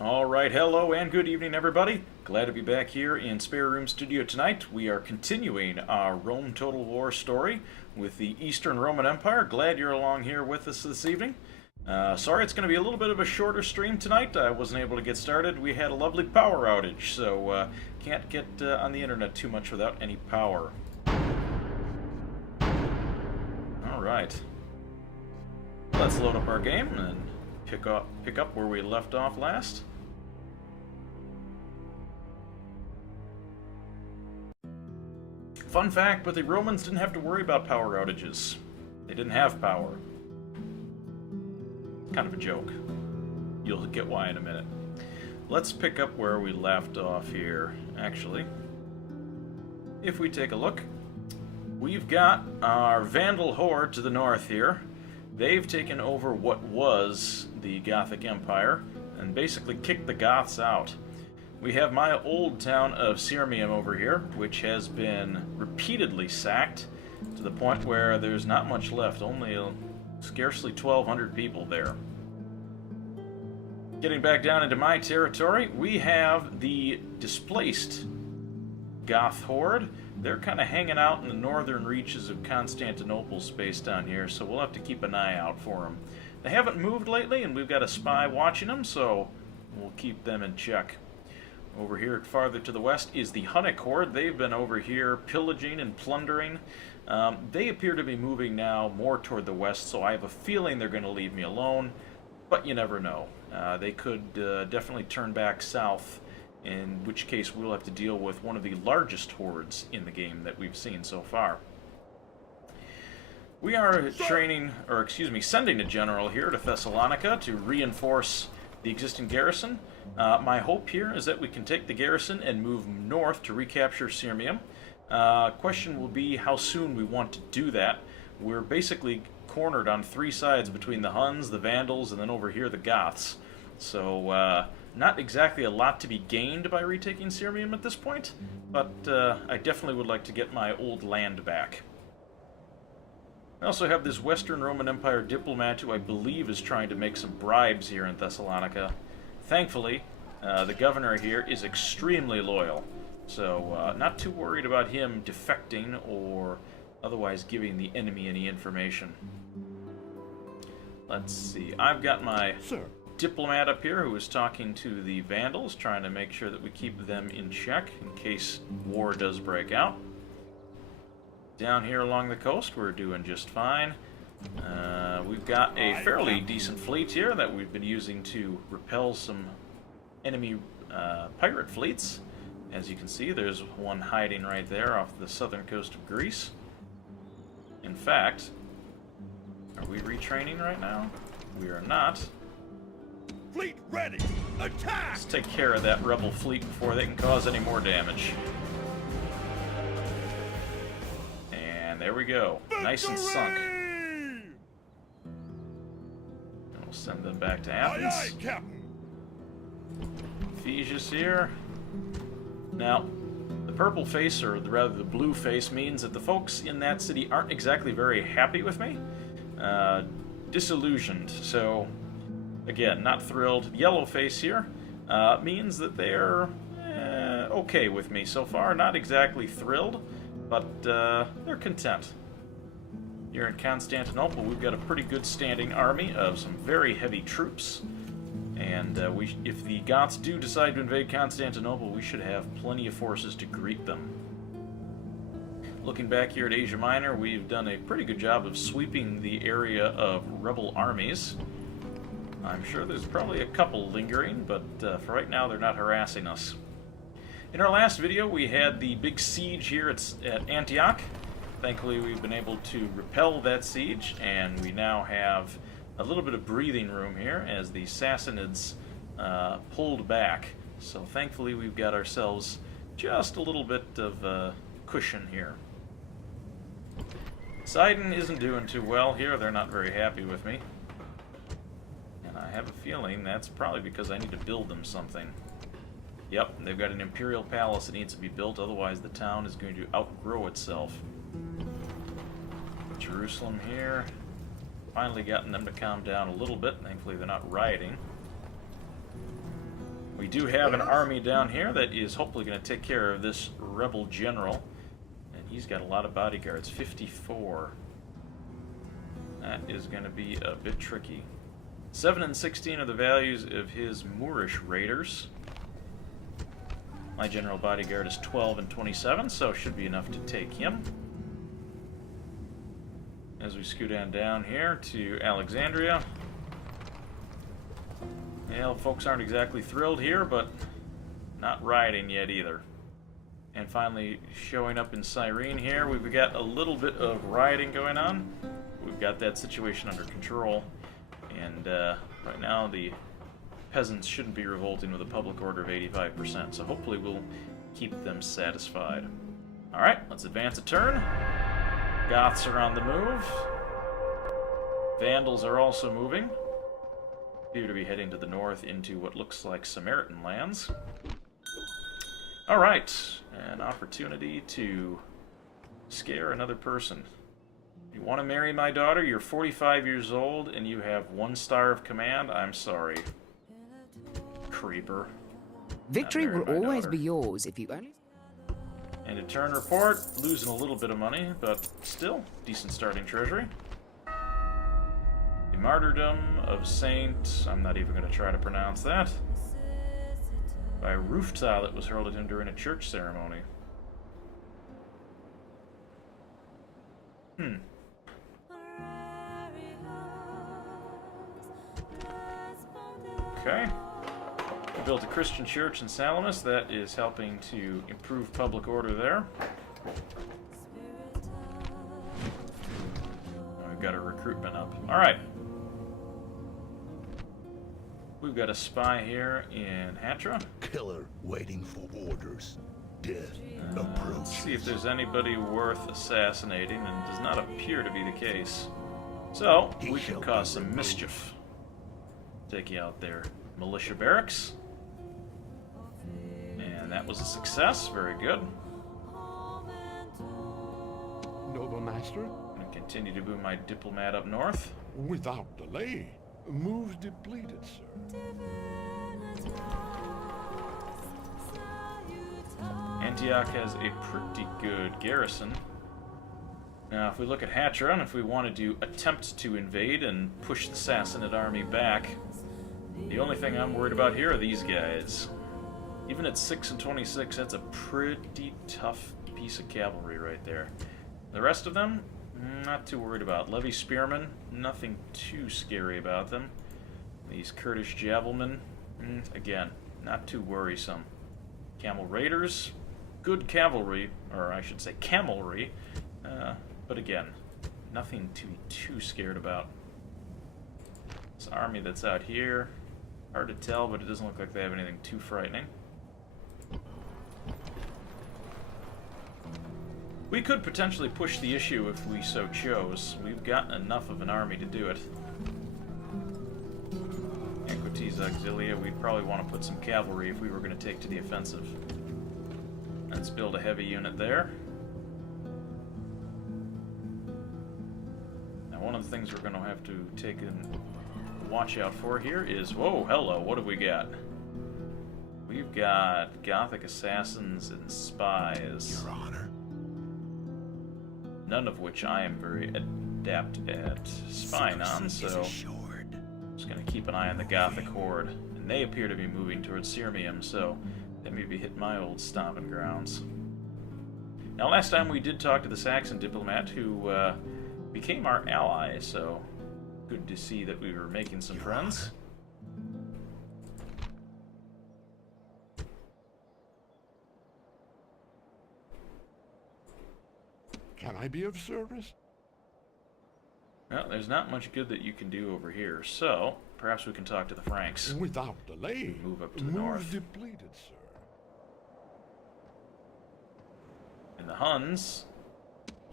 Alright, hello and good evening everybody. Glad to be back here in Spare Room Studio tonight. We are continuing our Rome Total War story with the Eastern Roman Empire. Glad you're along here with us this evening. Sorry it's going to be a little bit of a shorter stream tonight. I wasn't able to get started. We had a lovely power outage, so can't get on the internet too much without any power. Alright. Let's load up our game and pick up where we left off last. Fun fact, but the Romans didn't have to worry about power outages. They didn't have power. Kind of a joke. You'll get why in a minute. Let's pick up where we left off here, actually. If we take a look, we've got our Vandal horde to the north here. They've taken over what was the Gothic Empire and basically kicked the Goths out. We have my old town of Sirmium over here, which has been repeatedly sacked to the point where there's not much left, only scarcely 1,200 people there. Getting back down into my territory, we have the displaced Goth horde. They're kind of hanging out in the northern reaches of Constantinople space down here, so we'll have to keep an eye out for them. They haven't moved lately, and we've got a spy watching them, so we'll keep them in check. Over here, farther to the west, is the Hunnic horde. They've been over here pillaging and plundering. They appear to be moving now more toward the west, so I have a feeling they're going to leave me alone, but you never know. They could definitely turn back south, in which case we'll have to deal with one of the largest hordes in the game that we've seen so far. We are sending a general here to Thessalonica to reinforce the existing garrison. My hope here is that we can take the garrison and move north to recapture Sirmium. Question will be how soon we want to do that. We're basically cornered on three sides between the Huns, the Vandals, and then over here the Goths. So not exactly a lot to be gained by retaking Sirmium at this point, but I definitely would like to get my old land back. I also have this Western Roman Empire diplomat who I believe is trying to make some bribes here in Thessalonica. Thankfully, the governor here is extremely loyal, so not too worried about him defecting or otherwise giving the enemy any information. Let's see, I've got my diplomat up here who is talking to the Vandals, trying to make sure that we keep them in check in case war does break out. Down here along the coast, we're doing just fine. We've got a fairly decent fleet here that we've been using to repel some enemy pirate fleets. As you can see, there's one hiding right there off the southern coast of Greece. In fact, are we retraining right now? We are not. Fleet ready! Attack! Let's take care of that rebel fleet before they can cause any more damage. And there we go. Nice and sunk. Victory! And we'll send them back to Aye, Athens. aye, Captain. Ephesius here. Now, the purple face, or rather the blue face, means that the folks in that city aren't exactly very happy with me. Disillusioned. So, again, not thrilled. Yellow face here means that they're okay with me so far. Not exactly thrilled, but they're content. Here in Constantinople, we've got a pretty good standing army of some very heavy troops. And if the Goths do decide to invade Constantinople, we should have plenty of forces to greet them. Looking back here at Asia Minor, we've done a pretty good job of sweeping the area of rebel armies. I'm sure there's probably a couple lingering, but for right now they're not harassing us. In our last video, we had the big siege here at Antioch. Thankfully, we've been able to repel that siege, and we now have a little bit of breathing room here as the Sassanids pulled back. So thankfully, we've got ourselves just a little bit of cushion here. Sidon isn't doing too well here. They're not very happy with me. And I have a feeling that's probably because I need to build them something. Yep, they've got an imperial palace that needs to be built, otherwise the town is going to outgrow itself. Jerusalem here. Finally gotten them to calm down a little bit. Thankfully they're not rioting. We do have an army down here that is hopefully going to take care of this rebel general. And he's got a lot of bodyguards, 54. That is going to be a bit tricky. 7 and 16 are the values of his Moorish raiders. My general bodyguard is 12 and 27, so should be enough to take him. As we scoot on down here to Alexandria. Well, folks aren't exactly thrilled here, but not rioting yet either. And finally, showing up in Cyrene here, we've got a little bit of rioting going on. We've got that situation under control. And right now, the peasants shouldn't be revolting with a public order of 85%, so hopefully we'll keep them satisfied. Alright, let's advance a turn. Goths are on the move. Vandals are also moving. Appear to be heading to the north into what looks like Samaritan lands. Alright, an opportunity to scare another person. You want to marry my daughter? You're 45 years old and you have 1 star of command? I'm sorry. Creeper. Victory will always be yours if you only... And a turn report, losing a little bit of money, but still, decent starting treasury. The martyrdom of Saint, I'm not even going to try to pronounce that, by a roof tile that was hurled at him during a church ceremony. Okay. We built a Christian church in Salamis that is helping to improve public order there. We've got our recruitment up. Alright. We've got a spy here in Hatra. Killer waiting for orders. Death approaches. Let's see if there's anybody worth assassinating, and it does not appear to be the case. So, we can cause some mischief. Take you out there. Militia barracks. And that was a success. Very good. Noble master, I'm going to continue to move my diplomat up north. without delay. Moves depleted, sir. Antioch has a pretty good garrison. Now, if we look at Hatra, and if we wanted to attempt to invade and push the Sassanid army back, the only thing I'm worried about here are these guys. Even at 6 and 26, that's a pretty tough piece of cavalry right there. The rest of them, not too worried about. Levy spearmen, nothing too scary about them. These Kurdish javelmen, again, not too worrisome. Camel raiders, good cavalry, or I should say camelry, but again, nothing to be too scared about. This army that's out here, hard to tell, but it doesn't look like they have anything too frightening. We could potentially push the issue if we so chose. We've got enough of an army to do it. Equites Auxilia, we'd probably want to put some cavalry if we were going to take to the offensive. Let's build a heavy unit there. Now, one of the things we're going to have to take and watch out for here is... Whoa, hello, what have we got? We've got Gothic assassins and spies. Your Honor. None of which I am very adept at spying on, so I'm just going to keep an eye on the Gothic horde. And they appear to be moving towards Sirmium, so they may be hitting my old stomping grounds. Now, last time we did talk to the Saxon diplomat who became our ally, so good to see that we were making some friends. Can I be of service? Well, there's not much good that you can do over here, so perhaps we can talk to the Franks. Without delay. Move up to the north. Depleted, sir. And the Huns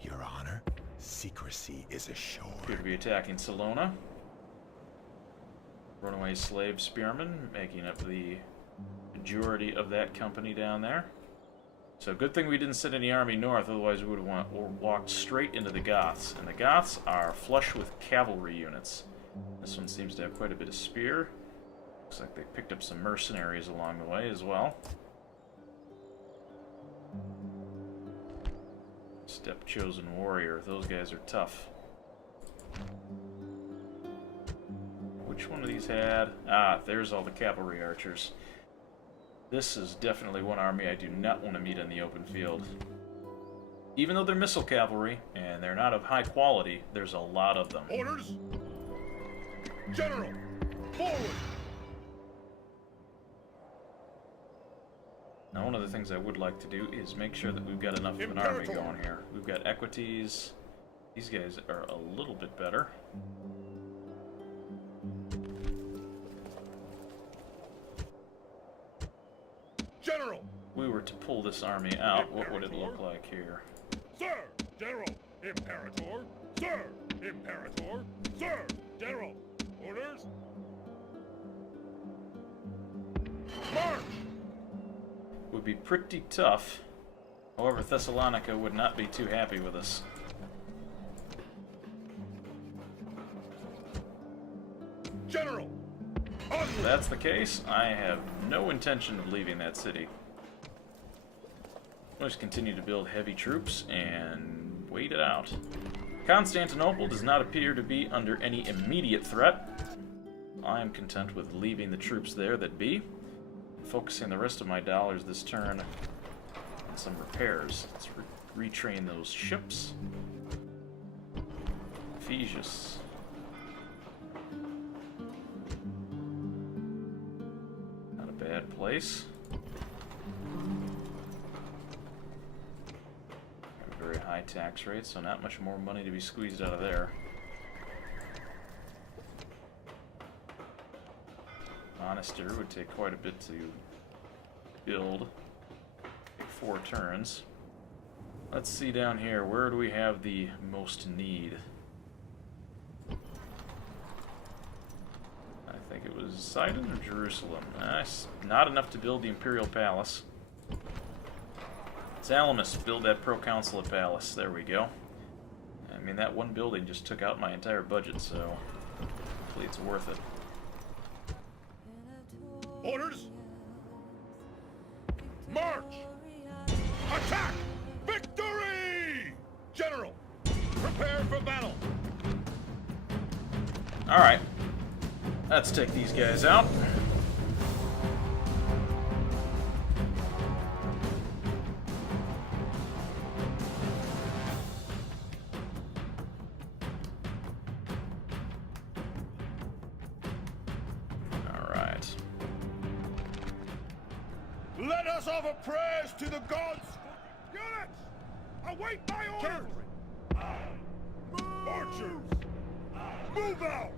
Your Honor, secrecy is assured. appear to be attacking Salona. Runaway slave spearmen making up the majority of that company down there. So good thing we didn't send any army north, otherwise we would have walked straight into the Goths. And the Goths are flush with cavalry units. This one seems to have quite a bit of spear. Looks like they picked up some mercenaries along the way as well. Step Chosen Warrior. Those guys are tough. Which one of these had... Ah, there's all the cavalry archers. This is definitely one army I do not want to meet in the open field. Even though they're missile cavalry, and they're not of high quality, there's a lot of them. Orders! General! Forward! Now, one of the things I would like to do is make sure that we've got enough of an army going here. We've got equities. These guys are a little bit better. General! We were to pull this army out, what would it look like here? Sir! General! Imperator! Sir! Imperator! Sir! General! Orders! March! Would be pretty tough. However, Thessalonica would not be too happy with us. General! If that's the case, I have no intention of leaving that city. We'll just continue to build heavy troops and wait it out. Constantinople does not appear to be under any immediate threat. I am content with leaving the troops there that be, focusing the rest of my dollars this turn on some repairs. Let's retrain those ships. Ephesius. Not a bad place. Got a very high tax rate, so not much more money to be squeezed out of there. Monastery would take quite a bit to build. Take 4 turns. Let's see down here. Where do we have the most need? I think it was Sidon or Jerusalem. Not enough to build the Imperial Palace. Salamis, build that proconsulate palace. There we go. I mean, that one building just took out my entire budget, so hopefully it's worth it. Orders! March! Attack! Victory! General, prepare for battle! Alright. Let's take these guys out. Let us offer prayers to the gods! Units! Await my orders! Archers! Move out!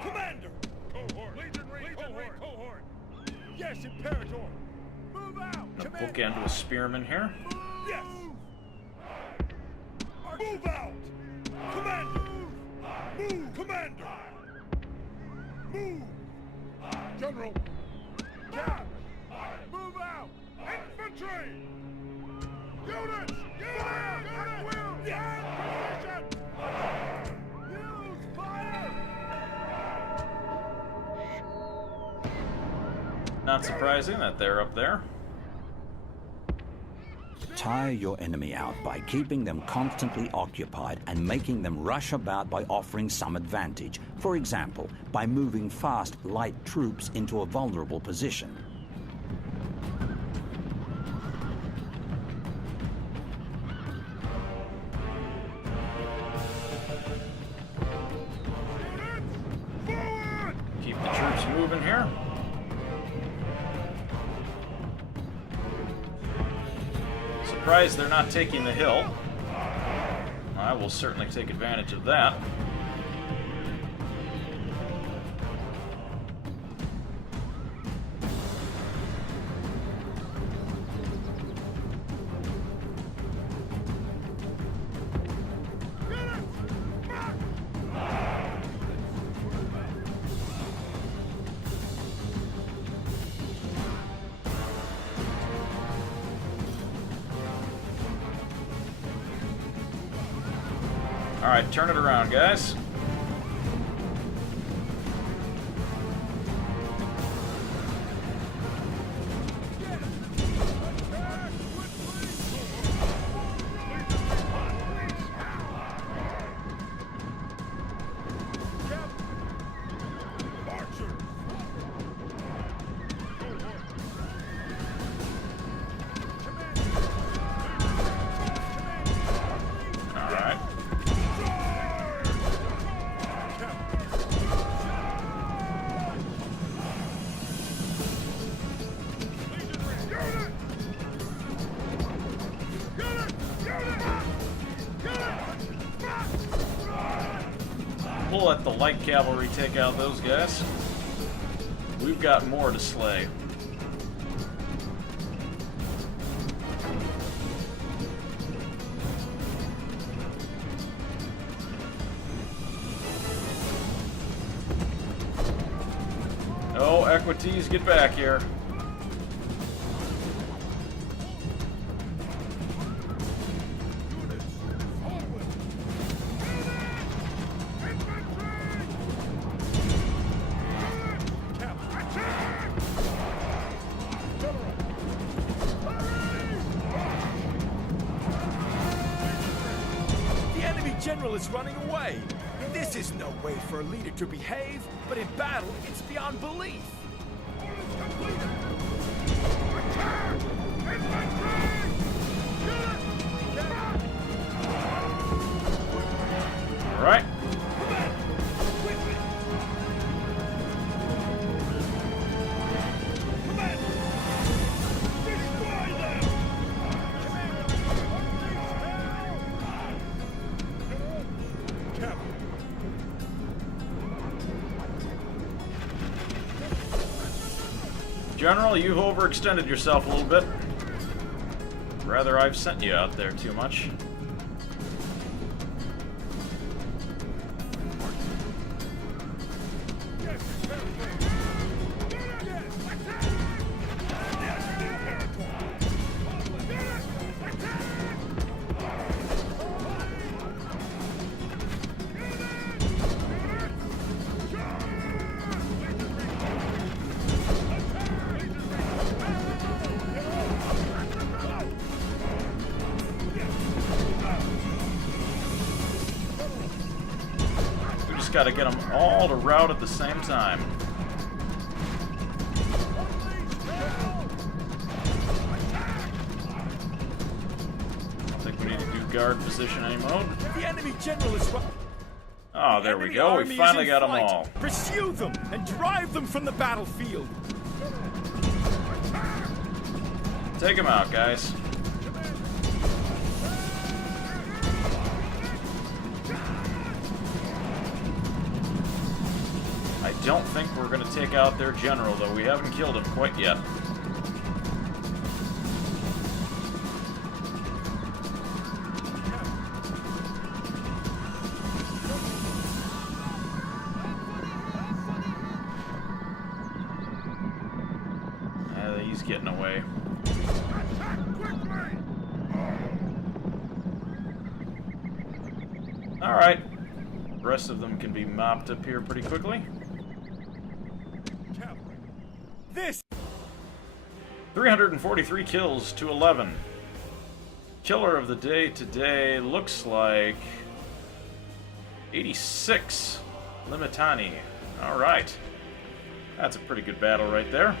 Commander! Cohort! Legionary cohort! Yes, Imperator! Move out! Gonna bookend with Spearman here. Yes! Move out! Commander! Move! Commander! Move! General! Cap! Move out! Infantry! Units! Fire at will! Yes! Position! Use fire! Not surprising that they're up there. Tire your enemy out by keeping them constantly occupied and making them rush about by offering some advantage. For example, by moving fast, light troops into a vulnerable position. Keep the troops moving here. Surprised they're not taking the hill. I will certainly take advantage of that. Alright, turn it around, guys. We'll let the light cavalry take out those guys. We've got more to slay. Oh, Equites, get back here. The enemy general is running away. This is no way for a leader to behave, but in battle, it's beyond belief. All right. General, you've overextended yourself a little bit. Rather, I've sent you out there too much. Got to get them all to rout at the same time. I don't think we need to do guard position anymore. The enemy general is Oh, there we go. We finally got them all. Pursue them and drive them from the battlefield. Take them out, guys. I don't think we're going to take out their general, though. We haven't killed him quite yet. He's getting away. All right. The rest of them can be mopped up here pretty quickly. This 343 kills to 11. Killer of the day today looks like 86 Limitani. All right. That's a pretty good battle right there.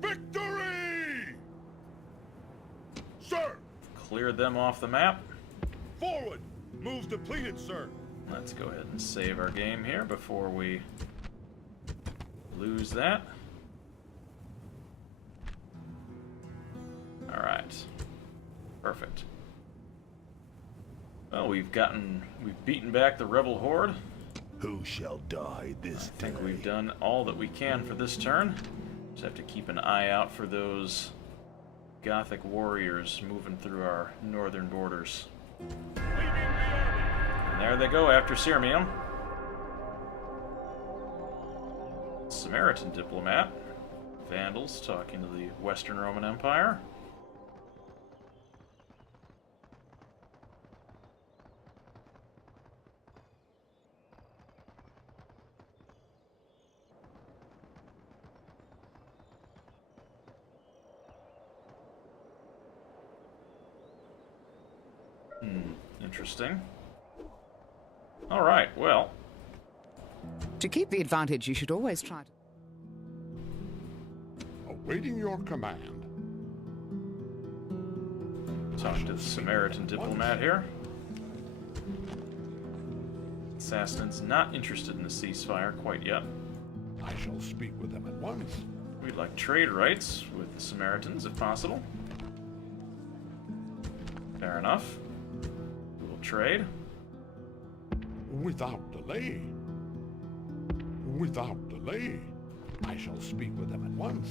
Victory! Sir! Cleared them off the map. Forward! Moves depleted, sir. Let's go ahead and save our game here before we lose that. Alright. Perfect. Well, we've beaten back the rebel horde. Who shall die this I think day? we've done all that we can for this turn. Just have to keep an eye out for those Gothic warriors moving through our northern borders. And there they go after Sirmium. Samaritan diplomat. Vandals talking to the Western Roman Empire. Interesting. All right, well. To keep the advantage, you should always try to... Awaiting your command. Talk to the Samaritan diplomat here. Sassanid's not interested in the ceasefire quite yet. I shall speak with them at once. We'd like trade rights with the Samaritans, if possible. Fair enough. We will trade. Without delay. Without delay. I shall speak with them at once.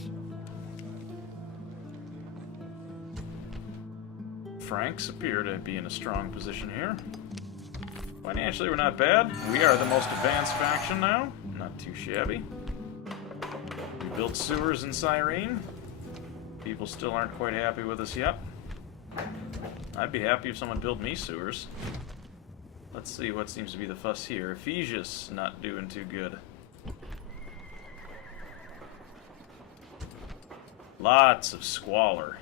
Franks appear to be in a strong position here. Financially, we're not bad. We are the most advanced faction now. Not too shabby. We built sewers in Cyrene. People still aren't quite happy with us yet. I'd be happy if someone built me sewers. Let's see what seems to be the fuss here. Ephesius not doing too good. Lots of squalor.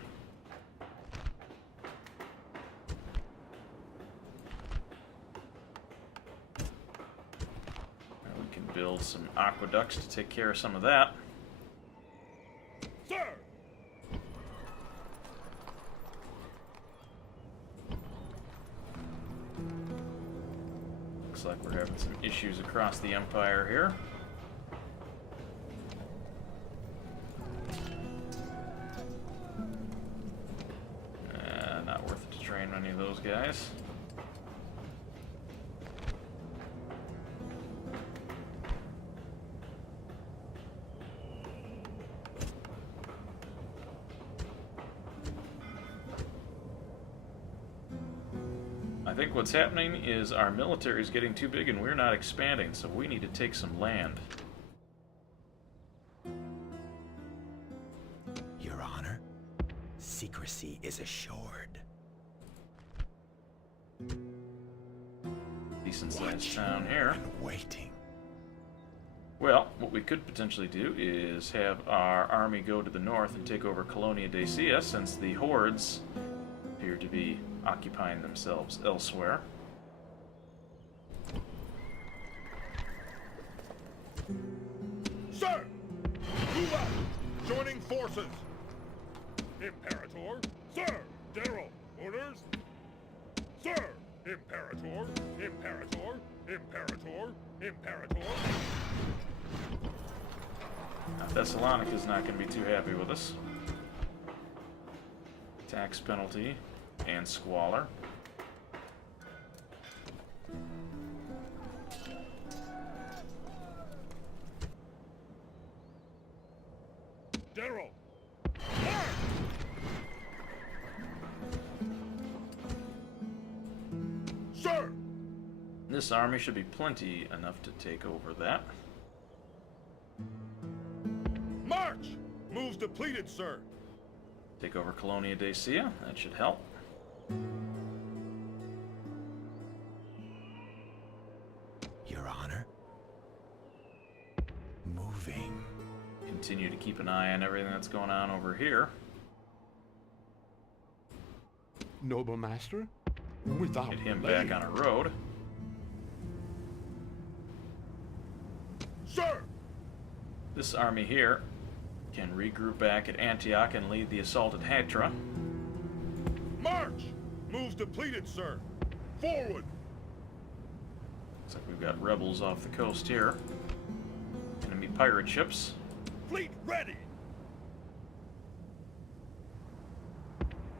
We can build some aqueducts to take care of some of that. Sir! Looks like we're having some issues across the Empire here. Not worth it to train any of those guys. I think what's happening is our military is getting too big and we're not expanding, so we need to take some land. Your Honor, secrecy is assured. Decent sized town here. Waiting. Well, what we could potentially do is have our army go to the north and take over Colonia Dacia, since the hordes appear to be occupying themselves elsewhere. Sir! Move out! Joining forces! Imperator! Sir! General! Orders! Sir! Imperator! Imperator! Imperator! Imperator! Now, Thessalonica's not going to be too happy with us. Tax penalty and squalor. General! Sir! This army should be plenty enough to take over that. March! Moves depleted, sir. Take over Colonia Dacia. That should help. Your Honor, moving. Continue to keep an eye on everything that's going on over here. Noble master, without Get him delay. back on a road. Sir! This army here can regroup back at Antioch and lead the assault at Hatra. March! Moves depleted, sir. Forward! Looks like we've got rebels off the coast here. Enemy pirate ships. Fleet ready!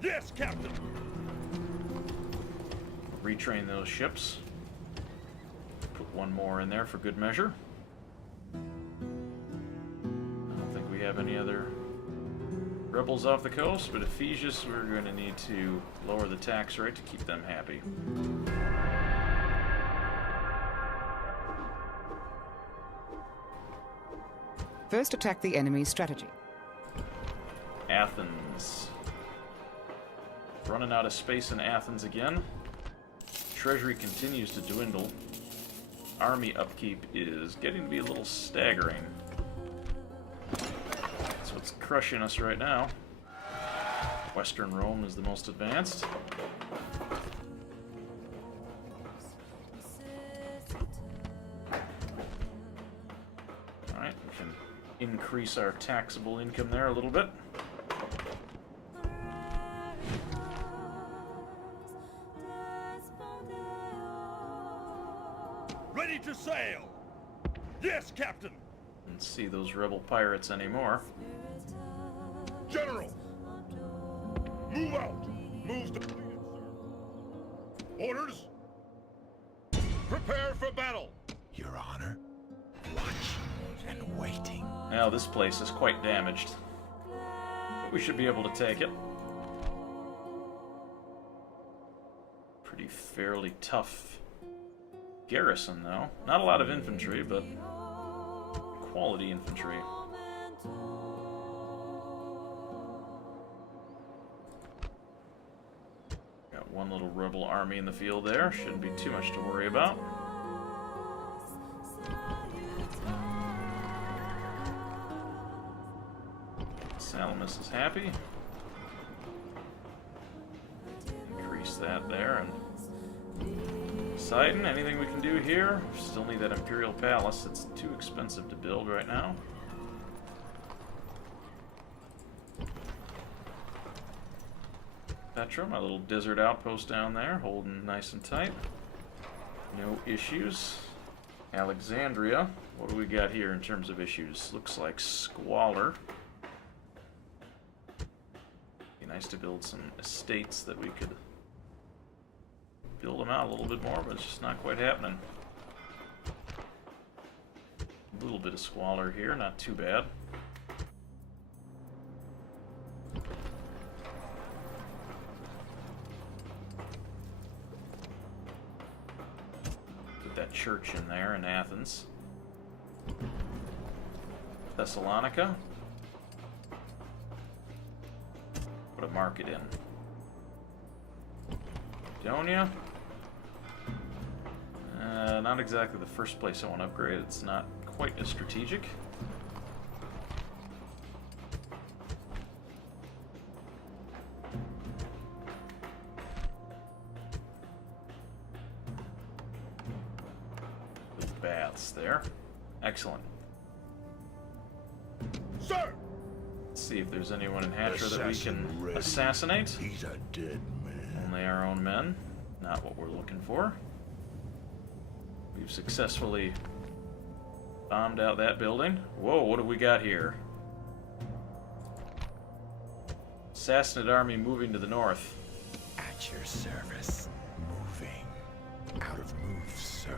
Yes, Captain! Retrain those ships. Put one more in there for good measure. I don't think we have any other rebels off the coast, but Ephesius, we're going to need to lower the tax rate to keep them happy. First attack the enemy's strategy. Athens. Running out of space in Athens again. Treasury continues to dwindle. Army upkeep is getting to be a little staggering. That's what's crushing us right now. Western Rome is the most advanced. Alright, we can increase our taxable income there a little bit. Ready to sail! Yes, Captain! Don't see those rebel pirates anymore. General! Move out! Moves depleted, sir. Prepare for battle! Your Honor, watching and waiting. Now this place is quite damaged. But we should be able to take it. Pretty fairly tough garrison, though. Not a lot of infantry, but quality infantry. Got one little rebel army in the field there. Shouldn't be too much to worry about. Salamis is happy. Increase that there. And Poseidon, anything we can do here? Still need that Imperial Palace. It's too expensive to build right now. Petra, my little desert outpost down there, holding nice and tight. No issues. Alexandria, what do we got here in terms of issues? Looks like squalor. Be nice to build some estates that we could build them out a little bit more, but it's just not quite happening. A little bit of squalor here, not too bad. Put that church in there in Athens. Thessalonica. Put a market in. Macedonia. Not exactly the first place I want to upgrade. It's not quite as strategic. The baths there. Excellent. Sir! Let's see if there's anyone in Hatra that we can Assassin ready. assassinate. He's a dead man. Only our own men. Not what we're looking for. We've successfully bombed out that building. Whoa, what have we got here? Sassanid army moving to the north. At your service. Moving. Out of moves, sir.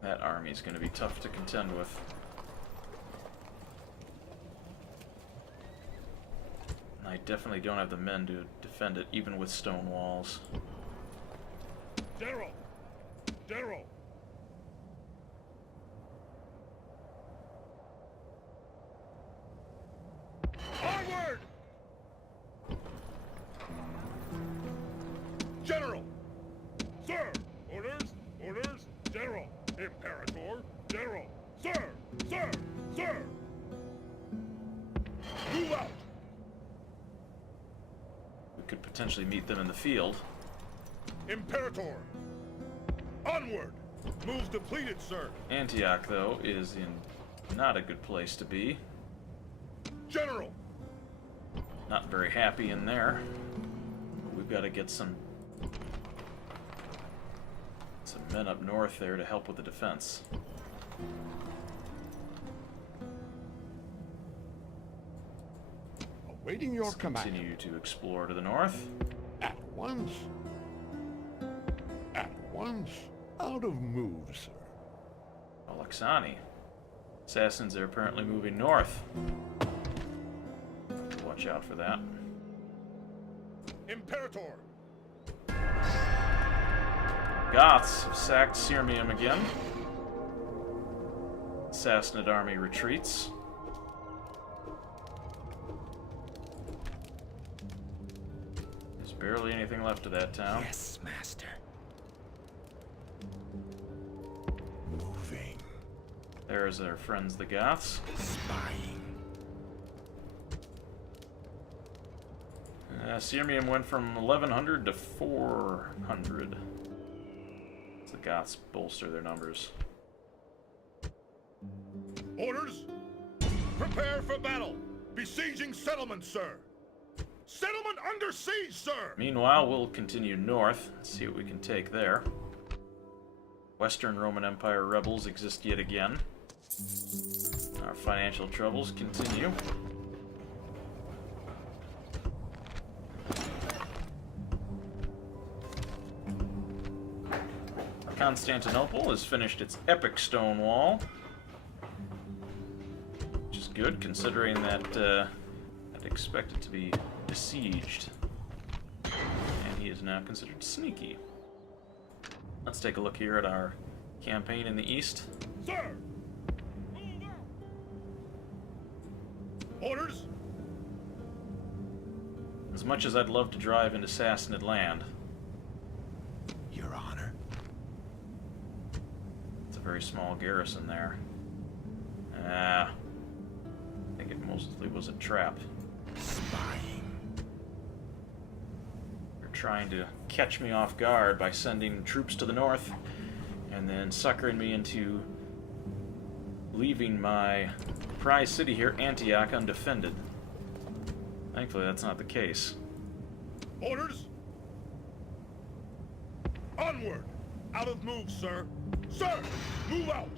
That army is going to be tough to contend with. And I definitely don't have the men to defend it, even with stone walls. General! General! Onward! General! Sir! Orders! Orders! General! Imperator! General! Sir! Sir! Sir! Move out! We could potentially meet them in the field. Imperator! Onward! Moves depleted, sir! Antioch, though, is in not a good place to be. General! Not very happy in there. We've got to get some men up north there to help with the defense. Awaiting your Let's command. continue to explore to the north. At once. At once. Out of moves, sir. Alexani. Assassins are apparently moving north. Watch out for that. Imperator! Goths have sacked Sirmium again. Sassanid army retreats. There's barely anything left of that town. Yes, master. Moving. There's our friends, the Goths. Spying. Sirmium went from 1100 to 400. As the Goths bolster their numbers. Orders! Prepare for battle! Besieging settlement, sir! Settlement under siege, sir! Meanwhile, we'll continue north, see what we can take there. Western Roman Empire rebels exist yet again. Our financial troubles continue. Constantinople has finished its epic stone wall, which is good considering that I'd expect it to be besieged. And he is now considered sneaky. Let's take a look here at our campaign in the east. Sir! Move out! Orders! As much as I'd love to drive into Sassanid land, Your Honor. it's a very small garrison there. I think it mostly was a trap. Spying. You're trying to catch me off guard by sending troops to the north and then suckering me into leaving my prize city here, Antioch, undefended. Thankfully, that's not the case. Orders! Onward! Out of move, sir! Sir! Move out!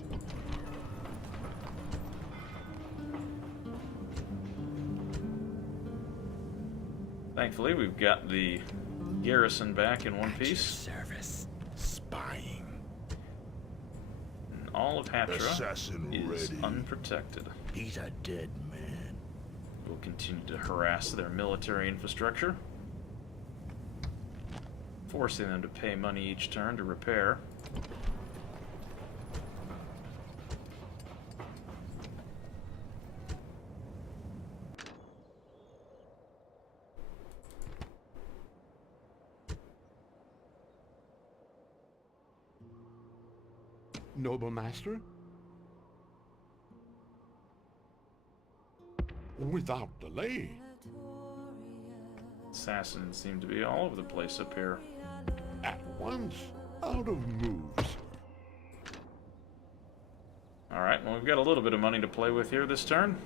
Thankfully, we've got the garrison back in one At your piece. service. Spying. And all of Hatra Assassin is ready. unprotected. He's a dead man. We'll continue to harass their military infrastructure, forcing them to pay money each turn to repair. Noble master? Without delay. Assassins seem to be all over the place up here. At once. Out of moves. Alright, well, we've got a little bit of money to play with here this turn.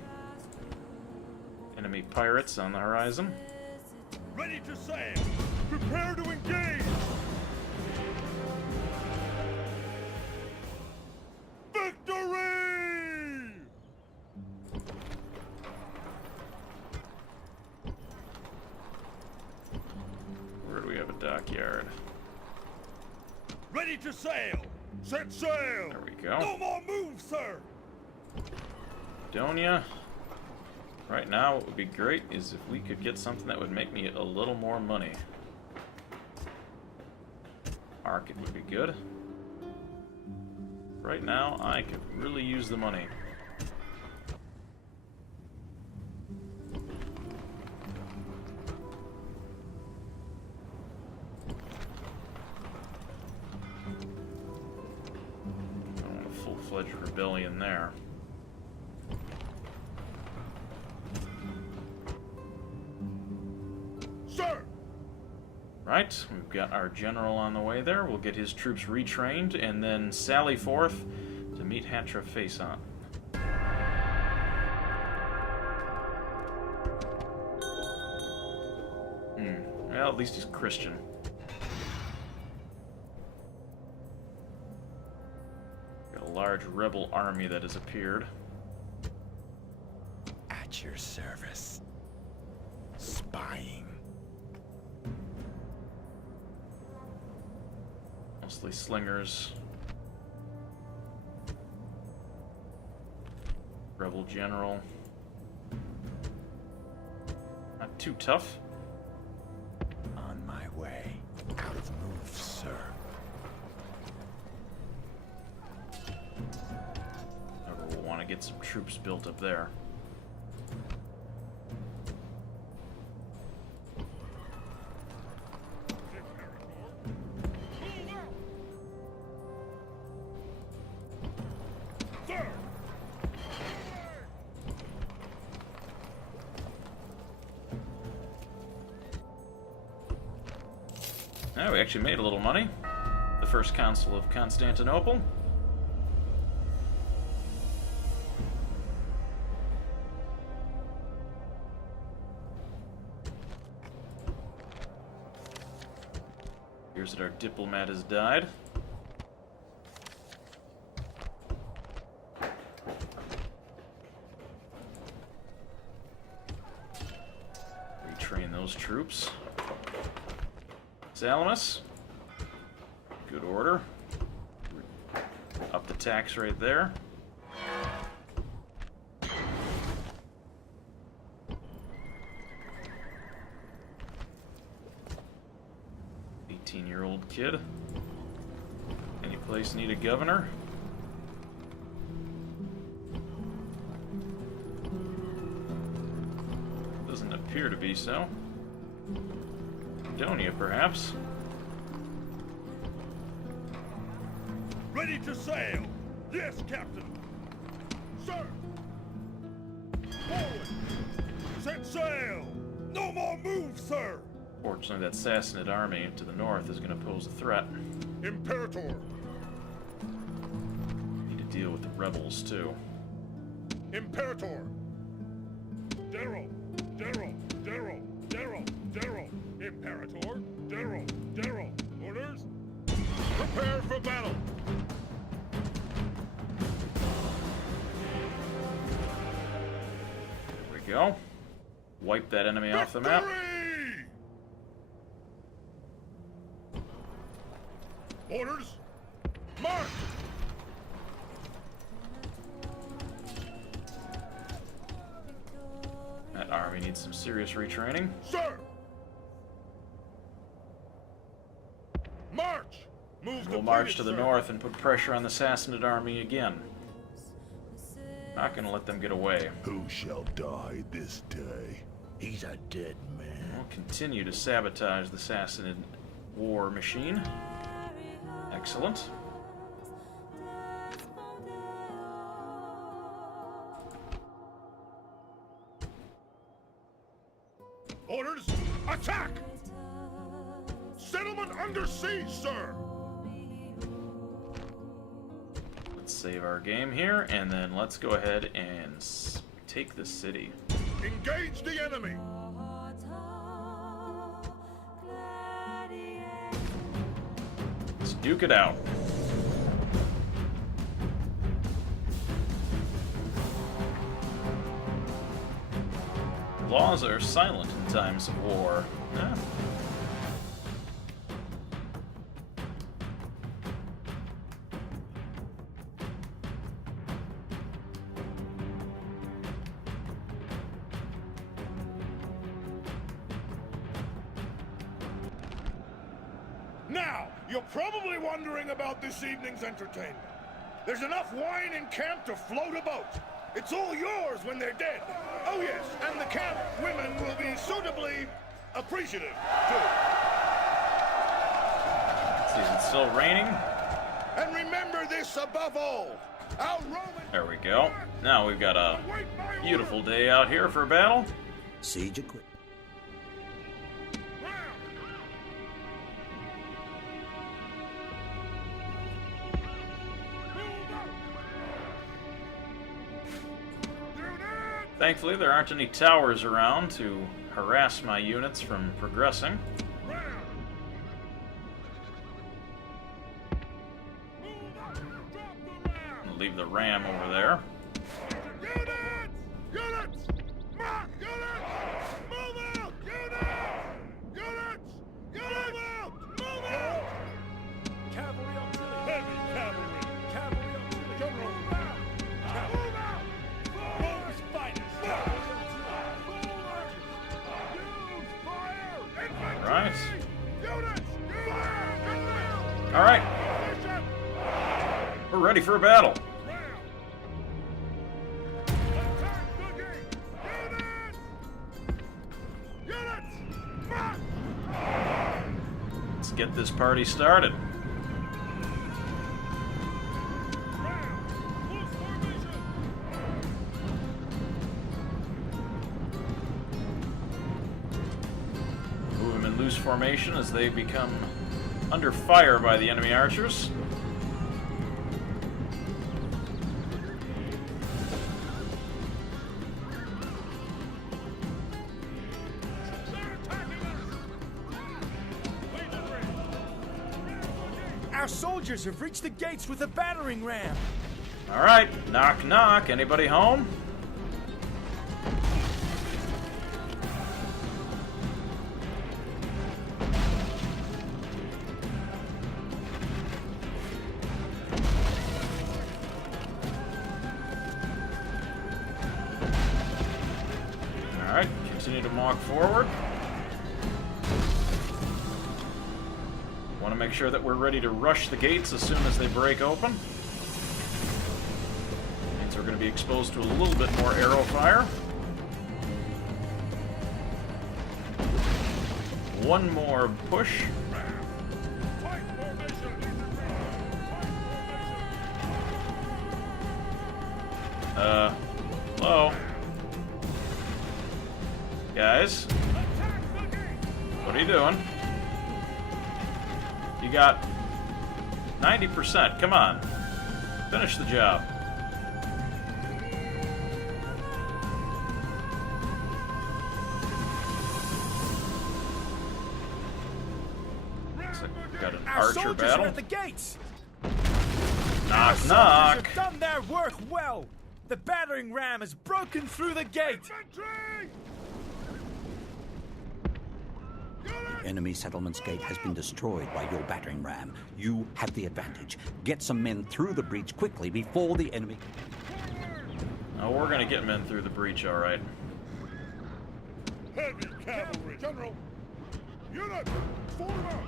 Enemy pirates on the horizon. Ready to sail! Prepare to engage! Victory! Where do we have a dockyard? Ready to sail! Set sail! There we go. No more moves, sir! Donia. Right now, what would be great is if we could get something that would make me a little more money. Market would be good. Right now, I could really use the money. I want a full-fledged rebellion there. Sir! Right, we've got our general on the way there. We'll get his troops retrained and then sally forth to meet Hatra face on. Well, at least he's Christian. Got a large rebel army that has appeared. At your service. Spying. Mostly slingers. Rebel general. Not too tough. On my way. Out of move, sir. However, we'll want to get some troops built up there. Sir! Now we actually made a little money. The first consul of Constantinople. Here's that our diplomat has died. those troops. Salamis. Good order. Up the tax right there. Year-old kid. Any place need a governor? Doesn't appear to be so. Donia, perhaps. Ready to sail! Yes, Captain! Sir! Forward! Set sail! No more moves, sir! Fortunately, that Sassanid army to the north is going to pose a threat. Imperator! Need to deal with the rebels, too. Imperator! Darrow! Darrow! Darrow! Darrow! Darrow! Imperator! Darrow! Darrow! Orders? Prepare for battle! There we go. Wipe that enemy off the map. Orders! March! That army needs some serious retraining. Sir! March! Move We'll march to the north and put pressure on the Sassanid army again. Not gonna let them get away. Who shall die this day? He's a dead man. We'll continue to sabotage the Sassanid war machine. Excellent. Orders! Attack! Settlement under siege, sir! Let's save our game here, and then let's go ahead and take the city. Engage the enemy! Let's duke it out. Laws are silent in times of war. Eh. Now, you're probably wondering about this evening's entertainment. There's enough wine in camp to float a boat. It's all yours when they're dead. Oh yes, and the camp women will be suitably appreciative, too. Is it still raining? And remember this above all. Our Roman... There we go. Now we've got a beautiful day out here for battle. Siege equipped. Thankfully, there aren't any towers around to harass my units from progressing. I'll leave the ram over there. Units! Units! Mark! Units! Move out! Units! Units! Units! Move out! Cavalry auxiliary. Heavy cavalry! Cavalry auxiliary. General! Move out! Move out! Rome's finest! Use fire! Infantry! Right. Units! Fire! All right, Position! we're ready for a battle. Attack the gate! Units! Units! March! Let's get this party started. Loose formation! Move them in loose formation as they become under fire by the enemy archers. They're attacking us! Legionary! Our soldiers have reached the gates with a battering ram. All right, knock knock. Anybody home? Continue to walk forward. Want to make sure that we're ready to rush the gates as soon as they break open. Means we're going to be exposed to a little bit more arrow fire. One more push. Hello? Guys? What are you doing? You got 90%. Come on. Finish the job. Looks like we've got an Our archer soldiers battle. are at the gates. Knock, Our knock. soldiers have done their work well. The battering ram has broken through the gate. The enemy settlement's gate has been destroyed by your battering ram. You have the advantage. Get some men through the breach quickly before the enemy... Oh, we're gonna get men through the breach, all right. Heavy cavalry. General. Unit, form up.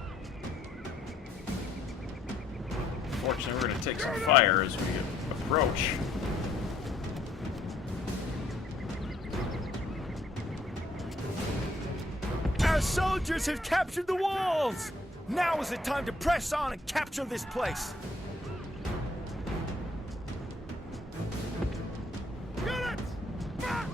Fortunately, we're gonna take some fire as we approach. Our soldiers have captured the walls. Now is the time to press on and capture this place. Units, back.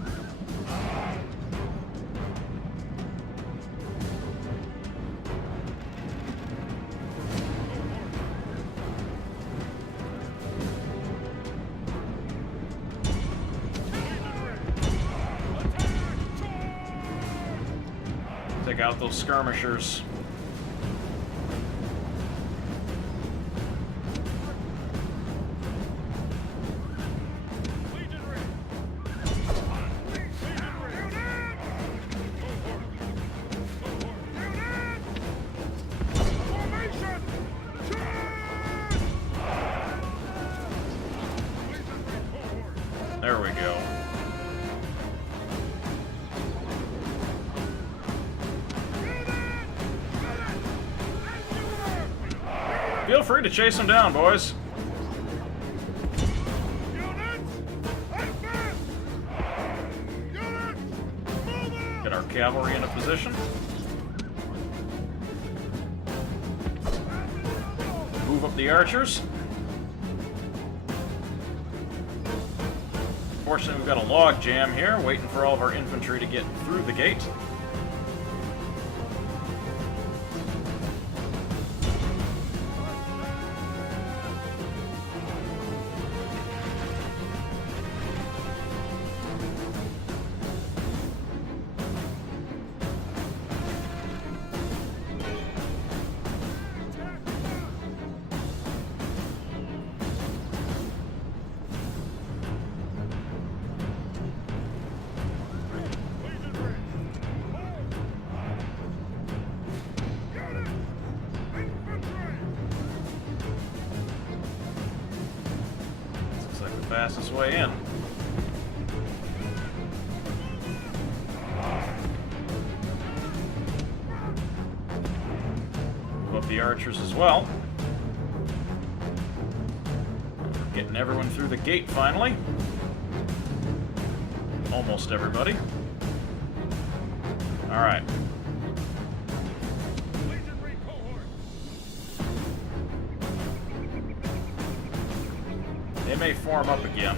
Take out those skirmishers. There we go. Feel free to chase them down, boys. Get our cavalry into position. Move up the archers. Fortunately, we've got a log jam here, waiting for all of our infantry to get through the gate. Fastest way in. Move up the archers as well. Getting everyone through the gate finally. Almost everybody. All right. They may form up again.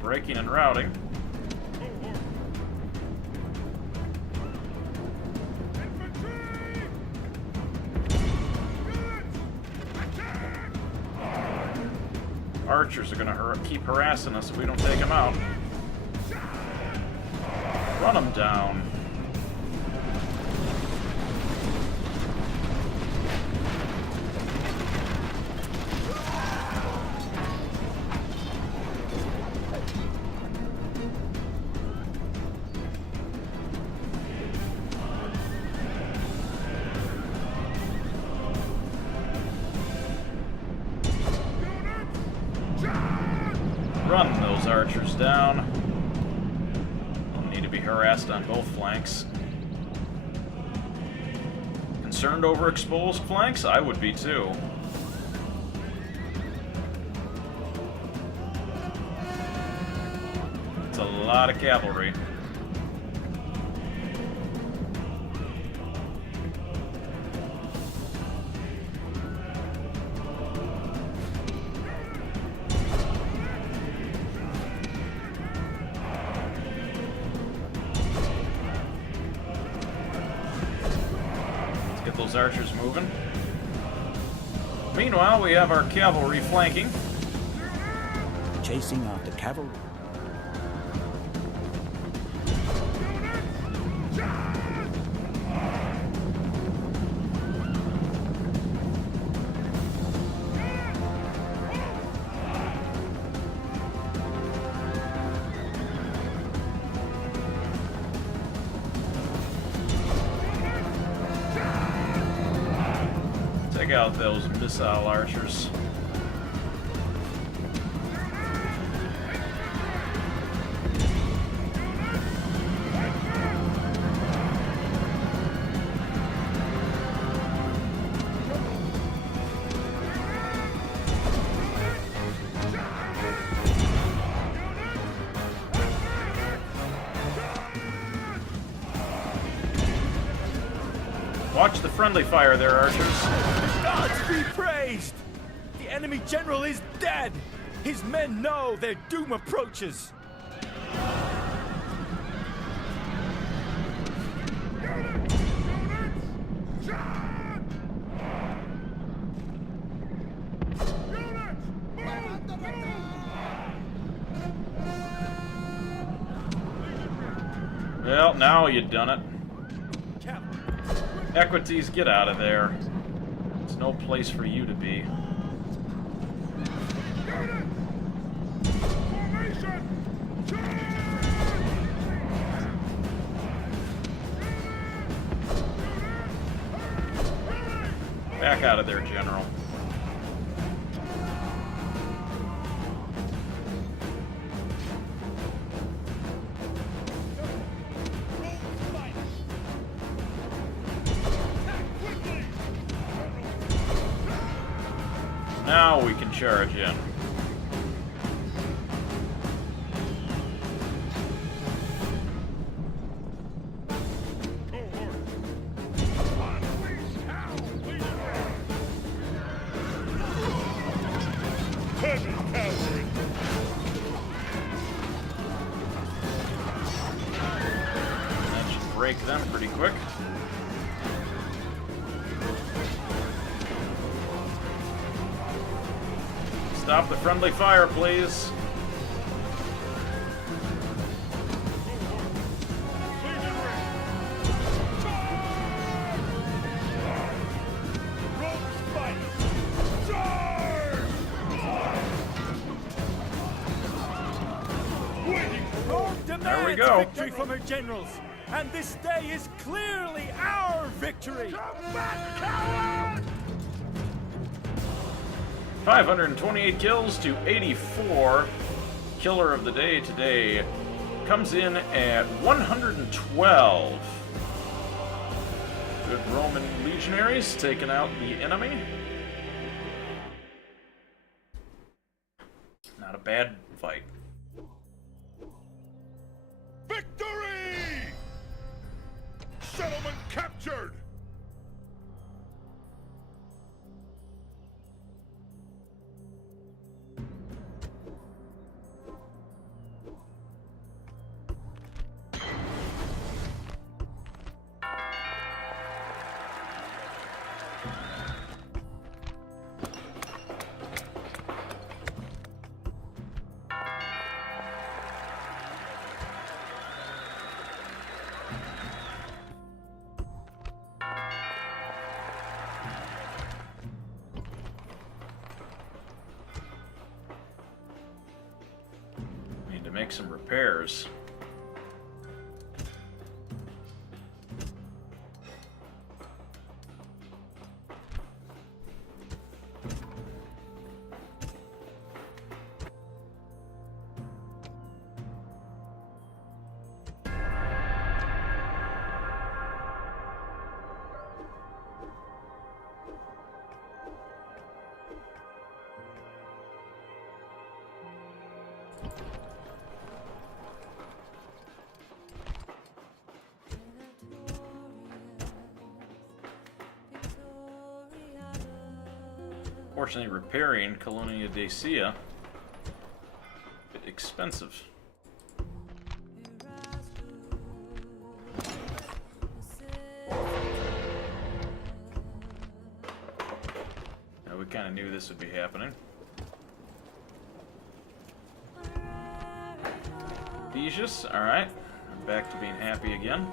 Breaking and routing. archers are gonna keep harassing us if we don't take them out. Run them down. Run those archers down. Don't need to be harassed on both flanks. Concerned over exposed flanks? I would be too. It's a lot of cavalry. Get those archers moving. Meanwhile, we have our cavalry flanking. Chasing after cavalry. Take out those missile archers. Watch the friendly fire there, archers. Gods be praised! The enemy general is dead! His men know their doom approaches! Well, now you done it. Equities, get out of there. There's no place for you to be. Back out of there, General. Now we can charge in. That should break them pretty quick. Stop the friendly fire, please. There we go. Victory from her generals, and this day is clearly our victory. 528 kills to 84. Killer of the day today comes in at 112. Good Roman legionaries taking out the enemy. Not a bad fight. Victory! Settlement captured! make some repairs. Fortunately, repairing Colonia Dacia a bit expensive. Now, we kind of knew this would be happening. Decius, alright. I'm back to being happy again.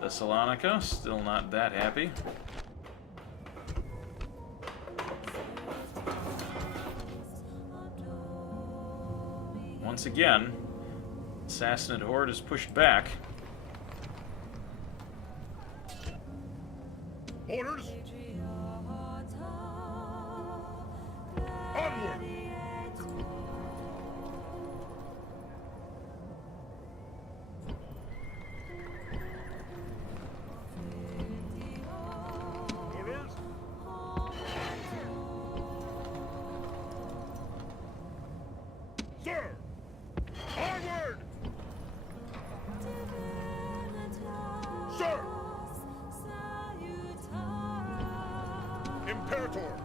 Thessalonica, still not that happy. Once again, Sassanid horde is pushed back. Orders! Onward! Orders! Sir! Onward! Sir! Imperator!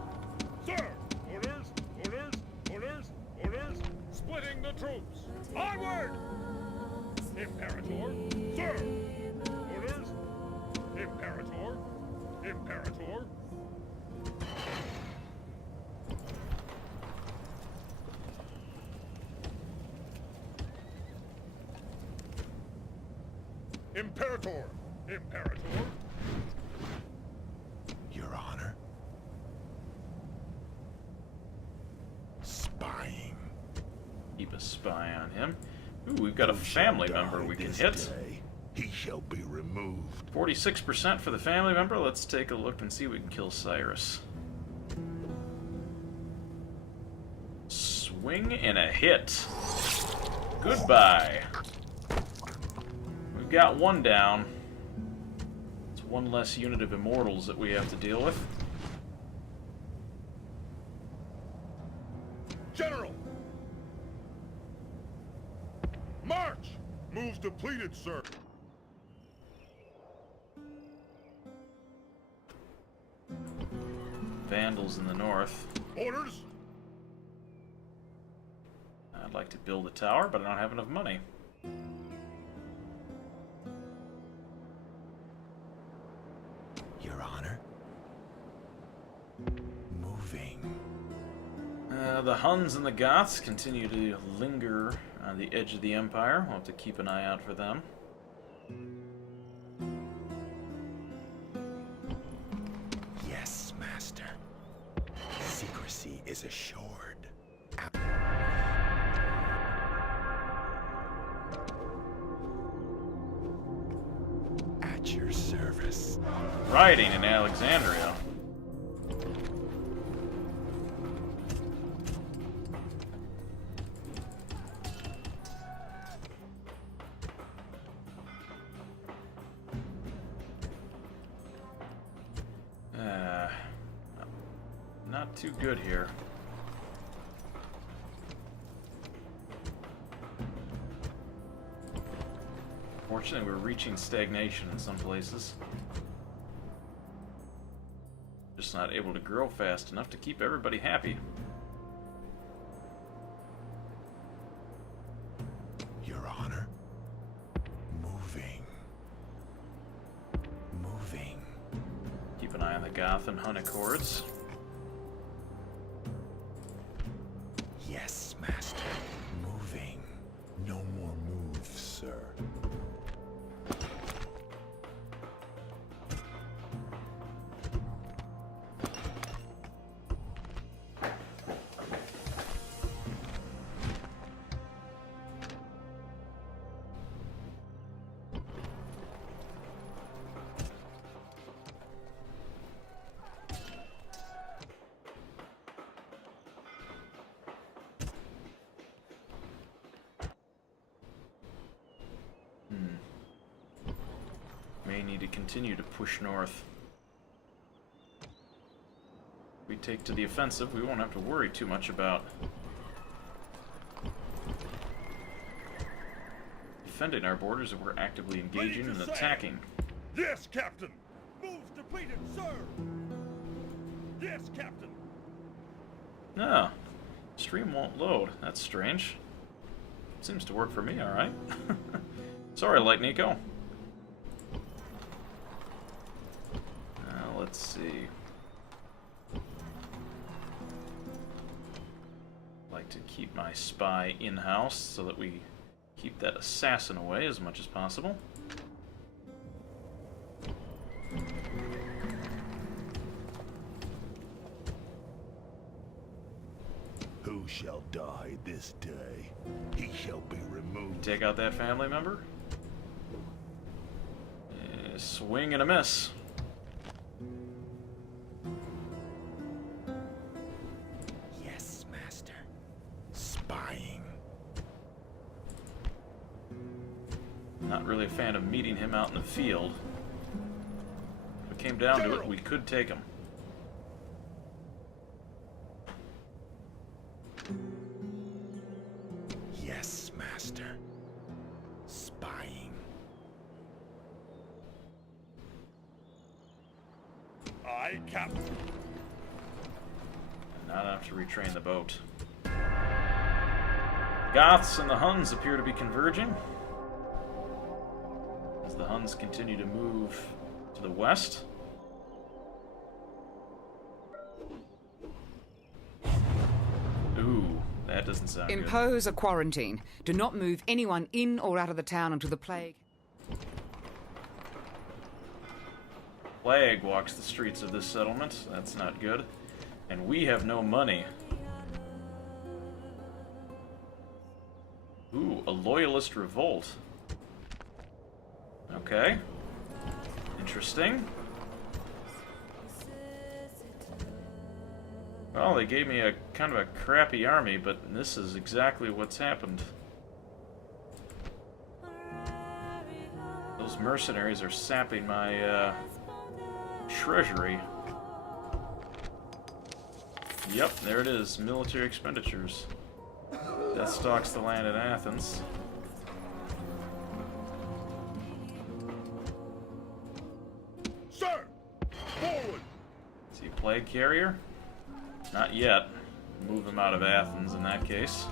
Sir! Orders! Orders! Orders! Orders! Splitting the troops! Onward! Imperator! Sir! Orders! Imperator! Imperator! Imperator! Imperator! Your Honor. Spying. Keep a spy on him. Ooh, we've got a family member we can hit. Day, he shall be removed. 46% for the family member. Let's take a look and see if we can kill Cyrus. Swing and a hit. Goodbye. We've got one down. It's one less unit of immortals that we have to deal with. General! March! Moves depleted, sir. Vandals in the north. Orders! I'd like to build a tower, but I don't have enough money. Your Honor. Moving. The Huns and the Goths continue to linger on the edge of the empire. We'll have to keep an eye out for them. Yes, Master. Secrecy is assured. At your service. Rioting in Alexandria. Not too good here. Fortunately, we're reaching stagnation in some places. Just not able to grow fast enough to keep everybody happy. Your Honor. Moving. Moving. Keep an eye on the Goth and Hun Accords. Yes, Master. Moving. No more moves, sir. May need to continue to push north. If we take to the offensive, we won't have to worry too much about defending our borders if we're actively engaging and attacking. Yes, Captain! Moves depleted, sir! Yes, Captain! No. Stream won't load. That's strange. Seems to work for me, alright. Sorry, Light Nico. Let's see. Like to keep my spy in-house so that we keep that assassin away as much as possible. Who shall die this day? He shall be removed. Take out that family member. Swing and a miss. Yes, Master. Spying. Not really a fan of meeting him out in the field. If it came down to it, we could take him. Yes, Master. Spying. Aye, Captain. Not enough to retrain the boat. Goths and the Huns appear to be converging. As the Huns continue to move to the west. Ooh, that doesn't sound good. Impose a quarantine. Do not move anyone in or out of the town until the plague. Plague walks the streets of this settlement. That's not good. And we have no money. Ooh, a loyalist revolt. Okay. Interesting. Well, they gave me a kind of a crappy army, but this is exactly what's happened. Those mercenaries are sapping my treasury. Yep, there it is. Military expenditures. Death stalks the land in Athens. Sir! Forward! See, plague carrier? Not yet. Move him out of Athens in that case.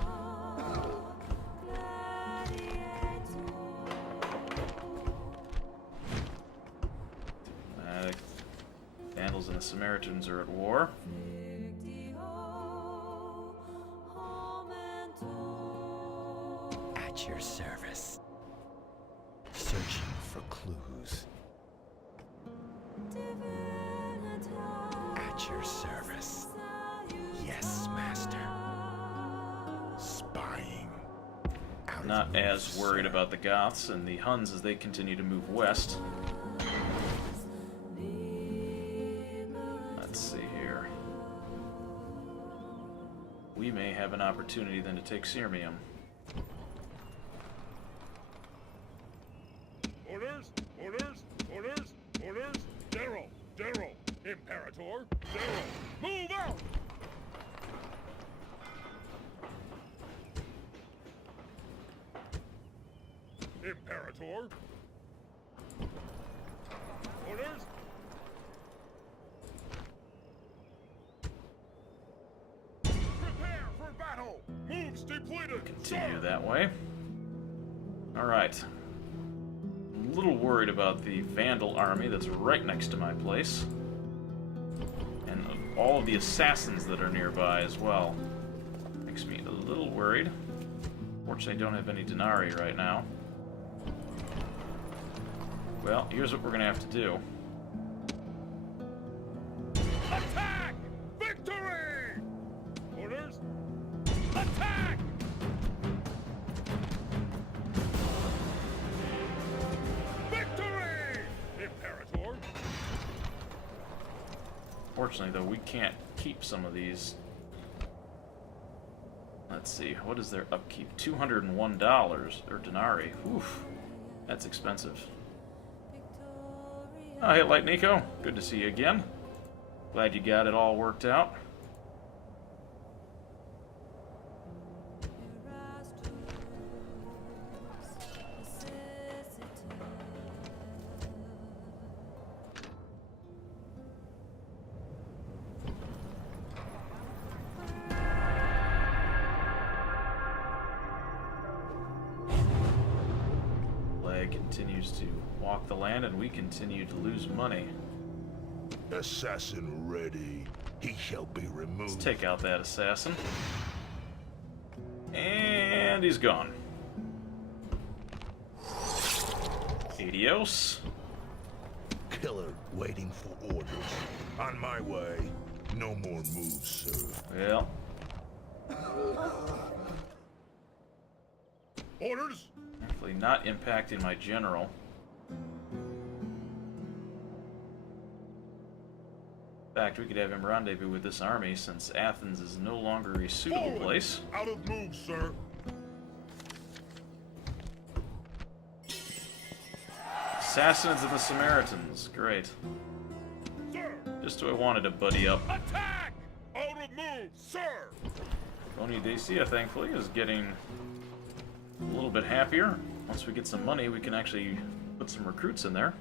Vandals and the Samaritans are at war. At your service. Searching for clues. At your service. Yes, Master. Spying. Out Not of as moves, worried sir. about the Goths and the Huns as they continue to move west. Let's see here. We may have an opportunity then to take Sirmium. Orders! Orders! Orders! Orders! General! General! Imperator! General! Move out! Imperator! Orders! Prepare for battle! Moves depleted! Continue Sir! that way. Alright. I'm a little worried about the Vandal army that's right next to my place. And all of the assassins that are nearby as well. Makes me a little worried. Fortunately, I don't have any denarii right now. Well, here's what we're going to have to do. Attack! Victory! Orders! Attack! Victory! Imperator! Fortunately, though, we can't keep some of these. Let's see, what is their upkeep? $201 or denarii. Oof. That's expensive. Oh, hey, Light Nico. Good to see you again. Glad you got it all worked out. Continues to walk the land, and we continue to lose money. Assassin ready. He shall be removed. Let's take out that assassin. And he's gone. Adios. Killer waiting for orders. On my way. No more moves, sir. Well. Orders? Hopefully not impacting my general. In fact, we could have him rendezvous with this army since Athens is no longer a suitable Forward. place. Out of moves, sir. Assassins and the Samaritans. Great. Sir. Just who I wanted to buddy up. Attack! Out of moves, sir. Tony Dacia, thankfully, is getting a little bit happier. Once we get some money, we can actually put some recruits in there.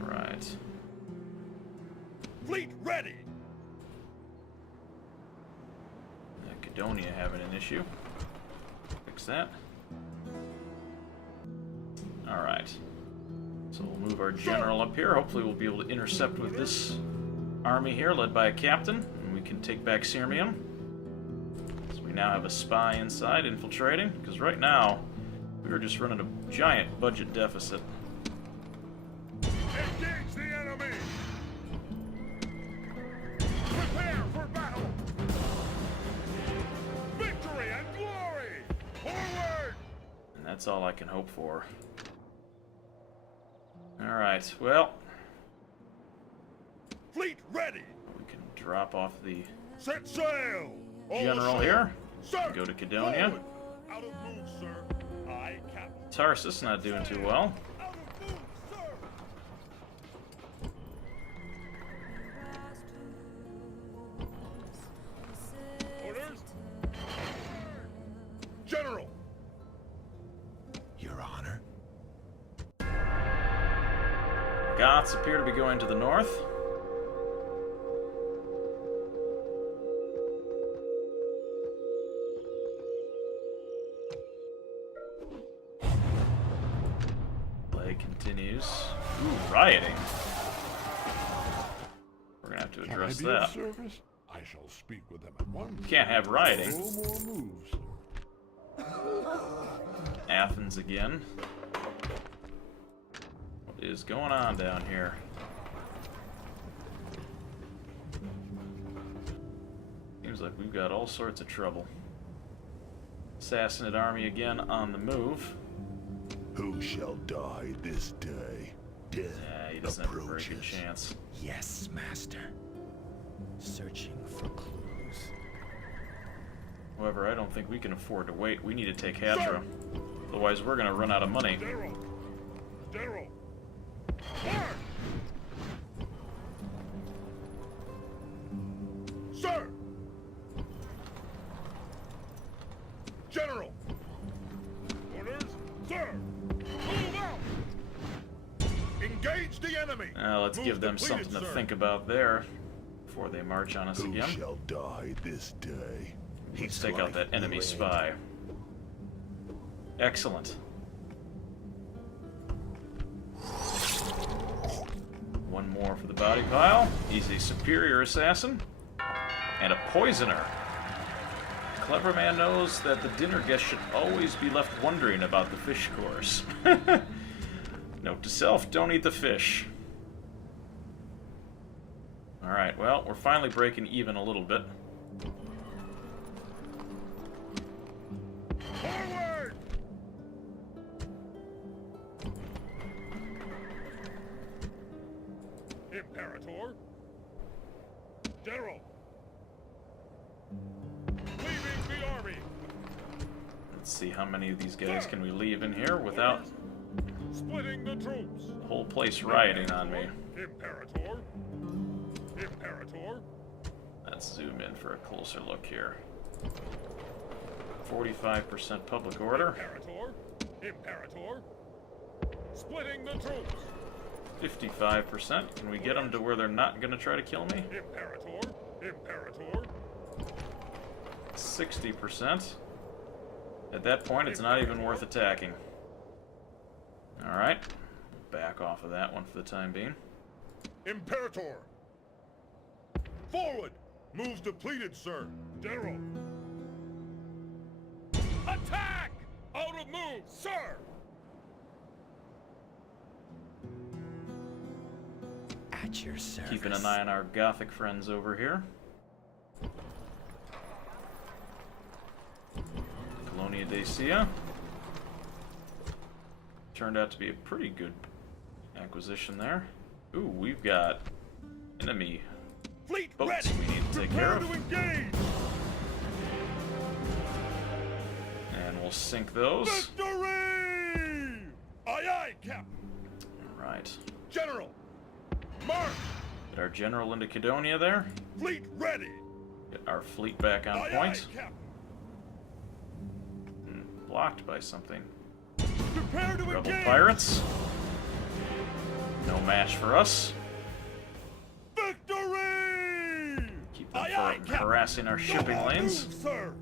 Alright. Fleet ready. Macedonia having an issue. Fix that. Alright. So we'll move our general up here. Hopefully we'll be able to intercept with this army here, led by a captain, and we can take back Sirmium. So we now have a spy inside infiltrating, because right now we are just running a giant budget deficit. Engage the enemy. Prepare for battle. Victory and glory. Forward. And that's all I can hope for. Alright, well, Fleet ready. we can drop off the Set sail. All general sail. here. Sir. Go to Cadonia. Forward. Out of moves, sir. Aye, Captain. Tarsus not doing too well. Out of moves, sir. Orders. General. Your Honor. Goths appear to be going to the north. Play continues. Ooh, rioting. We're gonna have to address Can I be that. of service? I shall speak with them at once. Can't have rioting. No more moves. Athens again. What is going on down here? Seems like we've got all sorts of trouble. Sassanid army again on the move. Who shall die this day? Death He doesn't have a very approaches. good chance. Yes, Master. Searching for clues. However, I don't think we can afford to wait. We need to take Hatra. Otherwise, we're going to run out of money. General. General. March. Sir. General. Orders. Sir. Move out. Engage the enemy. Let's Move give them completed, something to sir. think about there before they march on us Who again. shall die this day? Let's take out that enemy spy. Excellent. One more for the body pile. He's a superior assassin and a poisoner. Clever man knows that the dinner guest should always be left wondering about the fish course. Note to self, don't eat the fish. Alright, well, we're finally breaking even a little bit. Forward. Imperator. General. Leaving Let's see how many of these guys can we leave in here without Splitting the troops. the whole place rioting on me. Imperator. Imperator. Let's zoom in for a closer look here. 45% public order. Imperator. Imperator. Splitting the troops. 55%. Can we get them to where they're not going to try to kill me? Imperator. Imperator. 60%. At that point, it's not even worth attacking. Alright. Back off of that one for the time being. Imperator. Forward. Moves depleted, sir. General. Attack! Out of move, sir! At your service. Keeping an eye on our Gothic friends over here. Colonia Dacia. Turned out to be a pretty good acquisition there. Ooh, we've got enemy Fleet boats ready. we need to take care Prepare of. to engage. And we'll sink those. Victory! Aye, aye, Captain. Alright. General. March. Get our general into Cadonia there. Fleet ready. Get our fleet back on Aye, point. aye, Captain. Blocked by something. Prepare to Rebel engage. pirates. No match for us. Victory! Keep them Aye, aye, from Captain. harassing our No shipping more lanes. move, sir.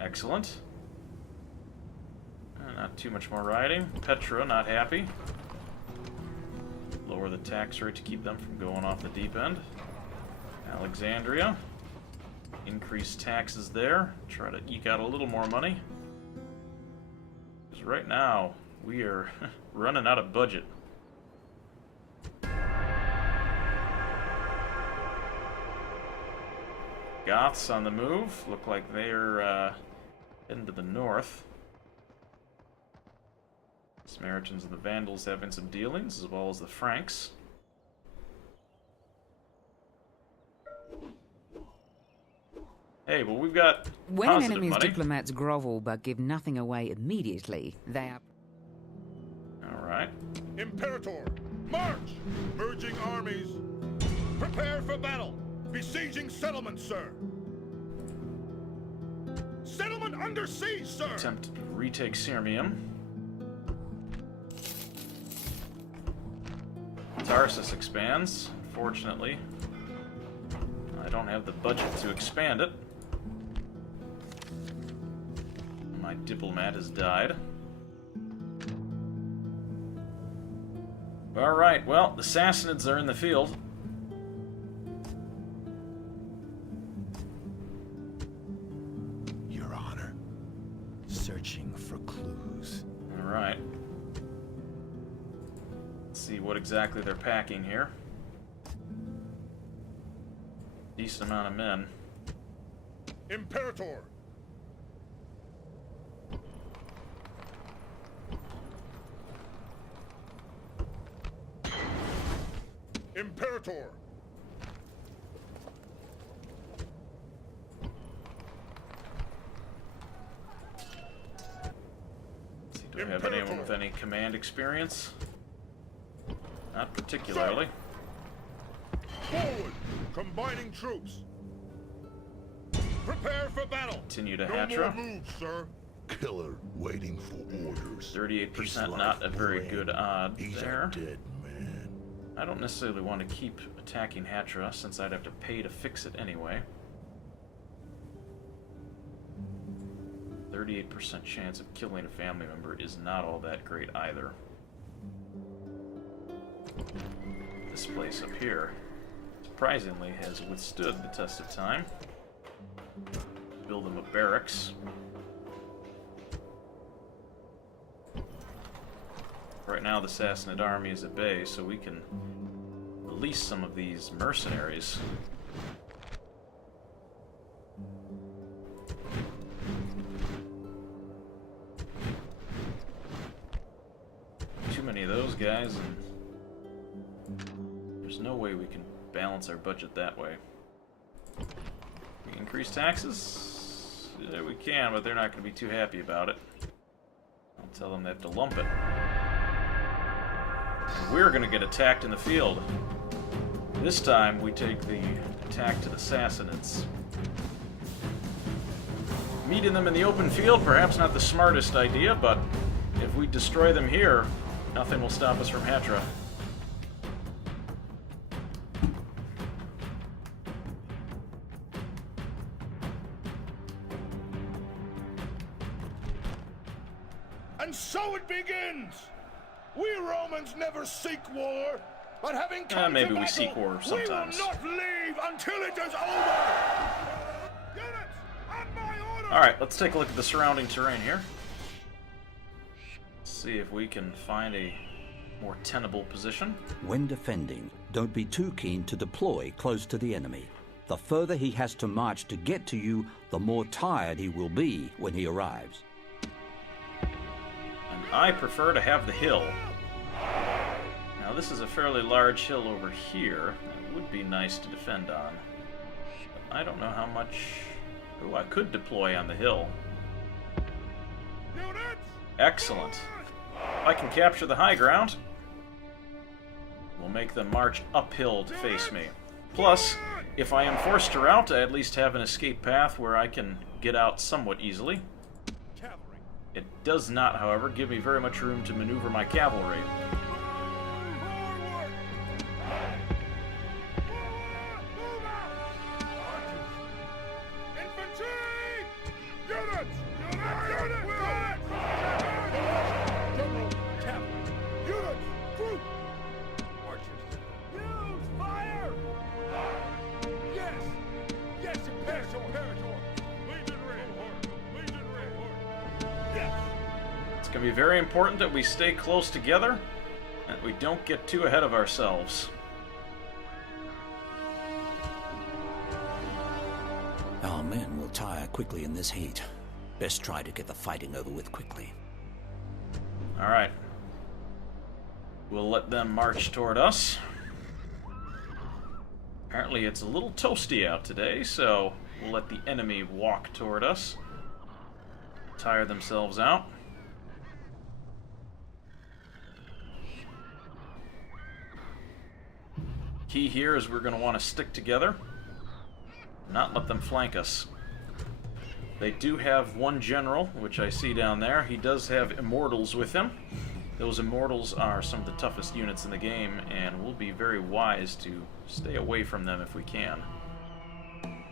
Excellent. Not too much more riding. Petra, not happy. Lower the tax rate to keep them from going off the deep end. Alexandria. Increase taxes there. Try to eke out a little more money. Because right now, we are running out of budget. Goths on the move. Look like they're heading to the north. Samaritans and the Vandals having some dealings, as well as the Franks. Hey, well, we've got When an positive enemy's money. diplomats grovel but give nothing away immediately, they are... All right. Imperator. March. Merging armies. Prepare for battle. Besieging settlement, sir. Settlement under siege, sir. Attempt to retake Sirmium. Tarsus expands. Unfortunately, I don't have the budget to expand it. My diplomat has died. Alright, well, the Sassanids are in the field. Your Honor. Searching for clues. Alright. Let's see what exactly they're packing here. Decent amount of men. Imperator. Imperator. Let's see, do I have anyone with any command experience? Not particularly. Forward. Combining troops. Prepare for battle. Continue to No Hatra. more moves, sir. Killer waiting for orders. 38% not a very good odd He's there. a dead man. I don't necessarily want to keep attacking Hatra, since I'd have to pay to fix it anyway. 38% chance of killing a family member is not all that great either. This place up here, surprisingly, has withstood the test of time. Build them a barracks. Right now the Sassanid army is at bay, so we can release some of these mercenaries. Too many of those guys, and there's no way we can balance our budget that way. We increase taxes? Yeah, we can, but they're not going to be too happy about it. Tell them they have to lump it. And we're going to get attacked in the field. This time, we take the attack to the Sassanids. Meeting them in the open field, perhaps not the smartest idea, but if we destroy them here, nothing will stop us from Hatra. And so it begins! We Romans never seek war, but having come maybe to we battle, seek war sometimes. we will not leave until it is over! Units, on my order! Alright, let's take a look at the surrounding terrain here. See if we can find a more tenable position. When defending, don't be too keen to deploy close to the enemy. The further he has to march to get to you, the more tired he will be when he arrives. And I prefer to have the hill. Now this is a fairly large hill over here. It would be nice to defend on. But I don't know how much... Ooh, I could deploy on the hill. Excellent. If I can capture the high ground, we'll make them march uphill to face me. Plus, if I am forced to rout, I at least have an escape path where I can get out somewhat easily. It does not, however, give me very much room to maneuver my cavalry. It's going to be very important that we stay close together and that we don't get too ahead of ourselves. Our men will tire quickly in this heat. Best try to get the fighting over with quickly. Alright. We'll let them march toward us. Apparently it's a little toasty out today, so we'll let the enemy walk toward us. Tire themselves out. Key here is we're going to want to stick together, not let them flank us. They do have one general, which I see down there. He does have immortals with him. Those immortals are some of the toughest units in the game, and we'll be very wise to stay away from them if we can.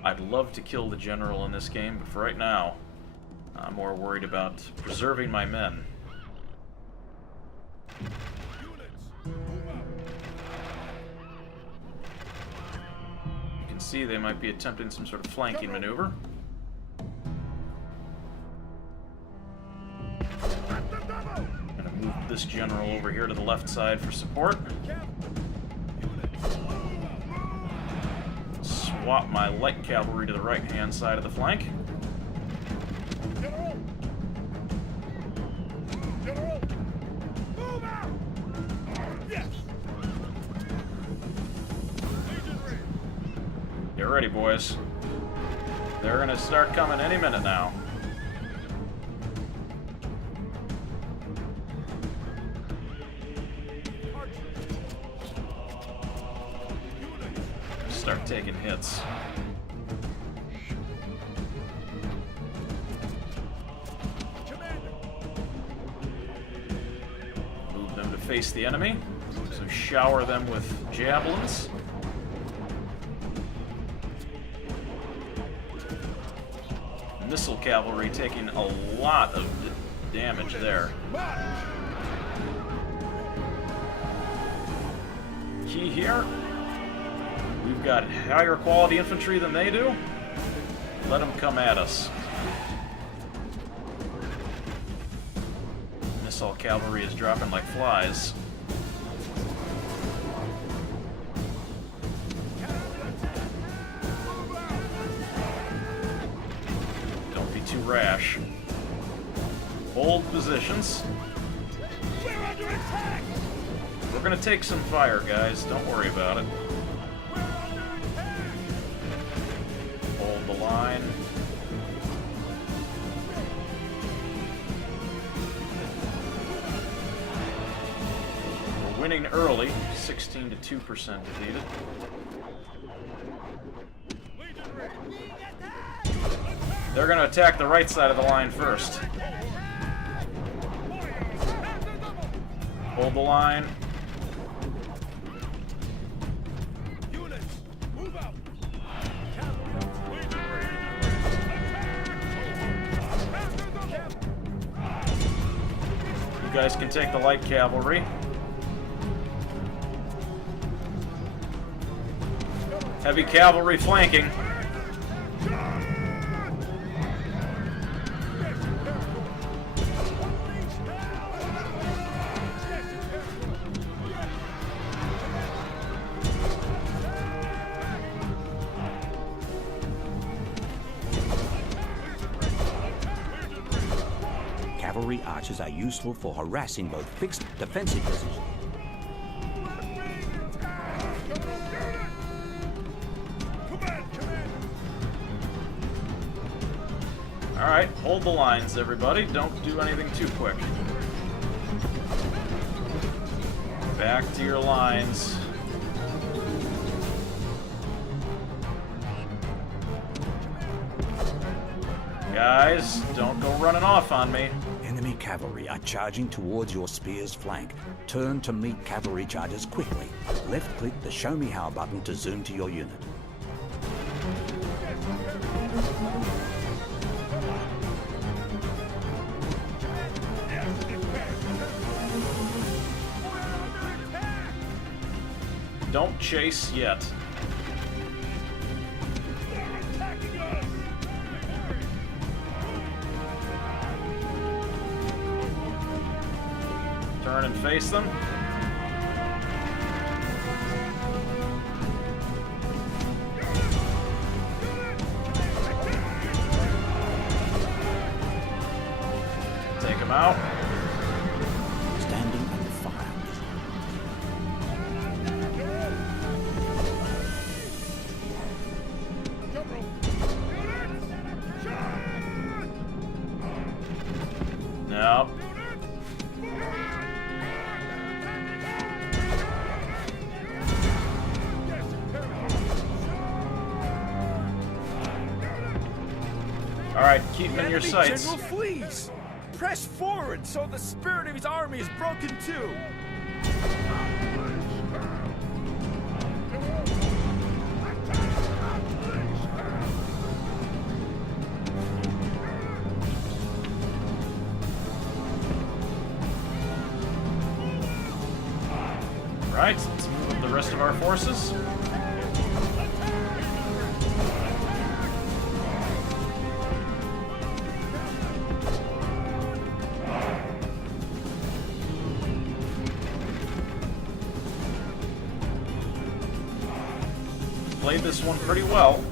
I'd love to kill the general in this game, but for right now, I'm more worried about preserving my men. See, they might be attempting some sort of flanking maneuver. I'm going to move this general over here to the left side for support. Swap my light cavalry to the right-hand side of the flank. Get ready, boys. They're gonna start coming any minute now. Start taking hits. Move them to face the enemy. So shower them with javelins. Missile cavalry taking a lot of damage there. Key here. We've got higher quality infantry than they do. Let them come at us. Missile cavalry is dropping like flies. Too rash. Hold positions. We're under attack! We're gonna take some fire, guys. Don't worry about it. Hold the line. winning early, 16 to 2% defeated. They're going to attack the right side of the line first. Hold the line. You guys can take the light cavalry. Heavy cavalry flanking. Cavalry archers are useful for harassing both fixed defensive positions. Alright, hold the lines, everybody. Don't do anything too quick. Back to your lines. Guys, don't go running off on me. Enemy cavalry are charging towards your spear's flank. Turn to meet cavalry charges quickly. Left-click the Show Me How button to zoom to your unit. Don't chase yet. Turn and face them. Take them out. Standing under fire. No. Alright, keep them in your sights. General flees! Press forward so the spirit of his army is broken too! Right, let's move up the rest of our forces. Played this one pretty well.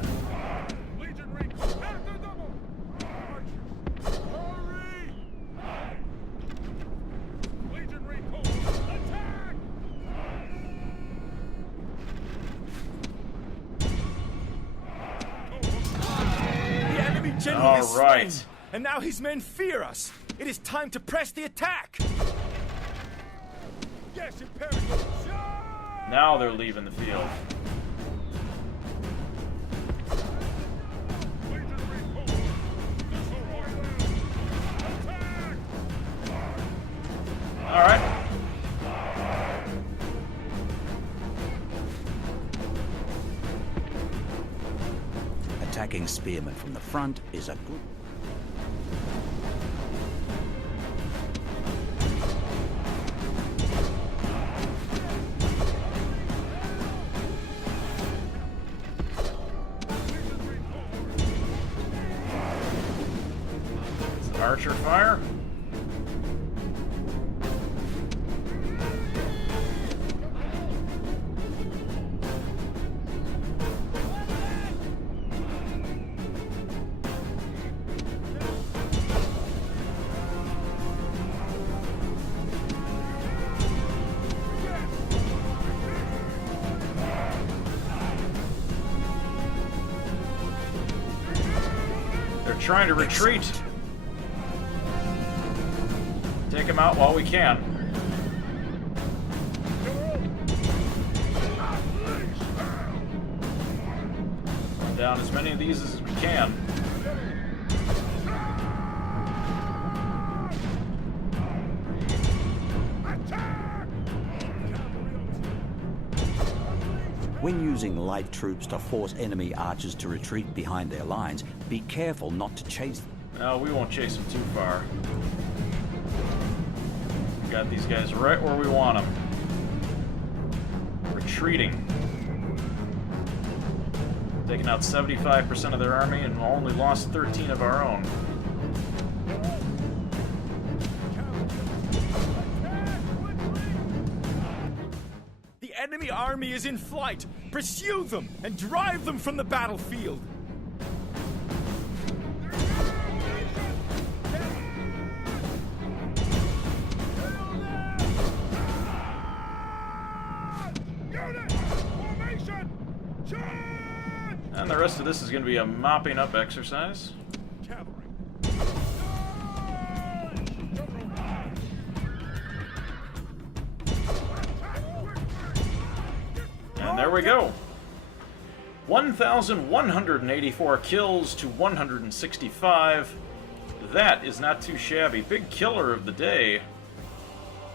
General is All right. slain, and now his men fear us. It is time to press the attack. Yes, Imperial. Now they're leaving the field. All right. Attacking spearmen from the front is a good... Archer fire. They're trying to retreat. Take them out while we can. down as many of these as we can. When using light troops to force enemy archers to retreat behind their lines, be careful not to chase them. No, we won't chase them too far. We got these guys right where we want them. Retreating. Taking out 75% of their army and only lost 13 of our own. The enemy army is in flight. Pursue them and drive them from the battlefield. And the rest of this is going to be a mopping up exercise. And there we go. 1,184 kills to 165. That is not too shabby. Big killer of the day.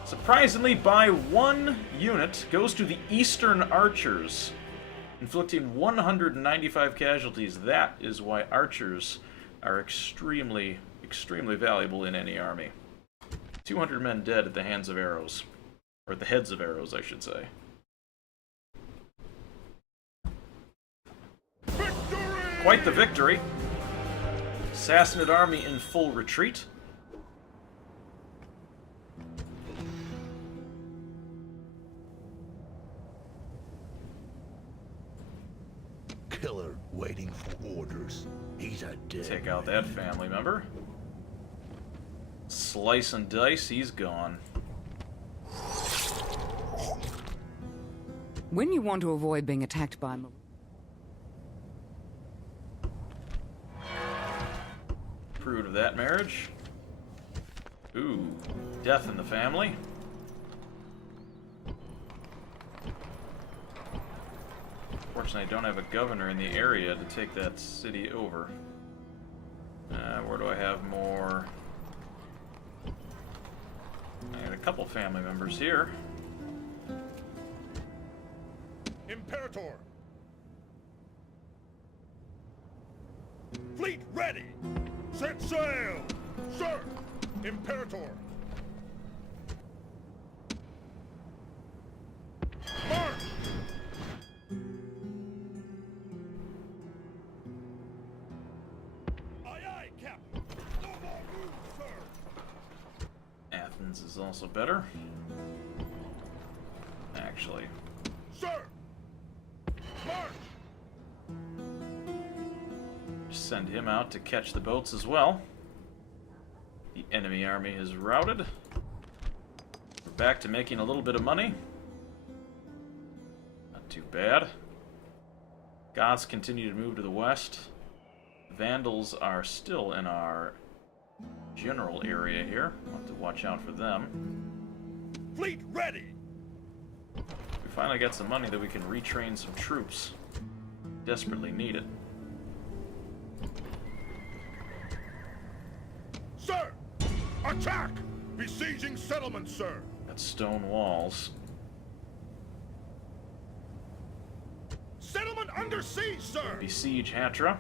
Surprisingly, by 1 unit, goes to the Eastern Archers, inflicting 195 casualties. That is why archers are extremely, extremely valuable in any army. 200 men dead at the hands of arrows. Or at the heads of arrows, I should say. Victory! Quite the victory. Sassanid army in full retreat. Killer waiting for orders. He's a dead Take out man. that family member. Slice and dice, he's gone. When you want to avoid being attacked by Approved of that marriage. Ooh, death in the family. Unfortunately, I don't have a governor in the area to take that city over. Where do I have more? I got a couple family members here. Imperator! Fleet ready! Set sail! Sir! Imperator! March! Aye, aye, Captain! No more moves, sir! Athens is also better. Actually, Sir! March! send him out to catch the boats as well. The enemy army is routed. We're back to making a little bit of money. Not too bad. Goths continue to move to the west. Vandals are still in our general area here. We'll have to watch out for them. Fleet ready! We finally got some money that we can retrain some troops. Desperately need it. Sir! Attack! Besieging settlements, sir! Got stone walls. Settlement under siege, sir! Besiege Hatra.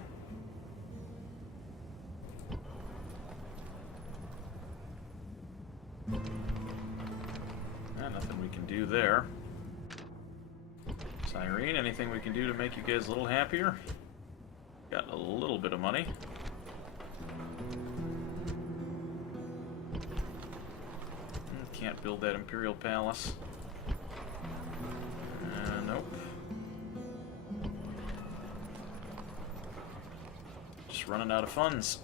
Nothing we can do there. Cyrene, anything we can do to make you guys a little happier? Got a little bit of money. Can't build that Imperial Palace. Nope. Just running out of funds.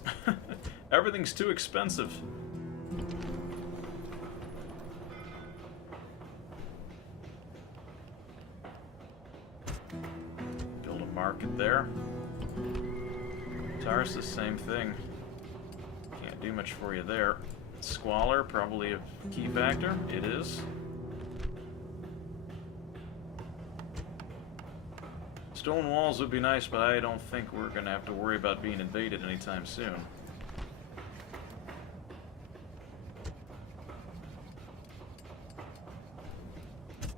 Everything's too expensive. Build a market there. Tarsus, same thing. Can't do much for you there. Squalor, probably a key factor. It is. Stone walls would be nice, but I don't think we're going to have to worry about being invaded anytime soon.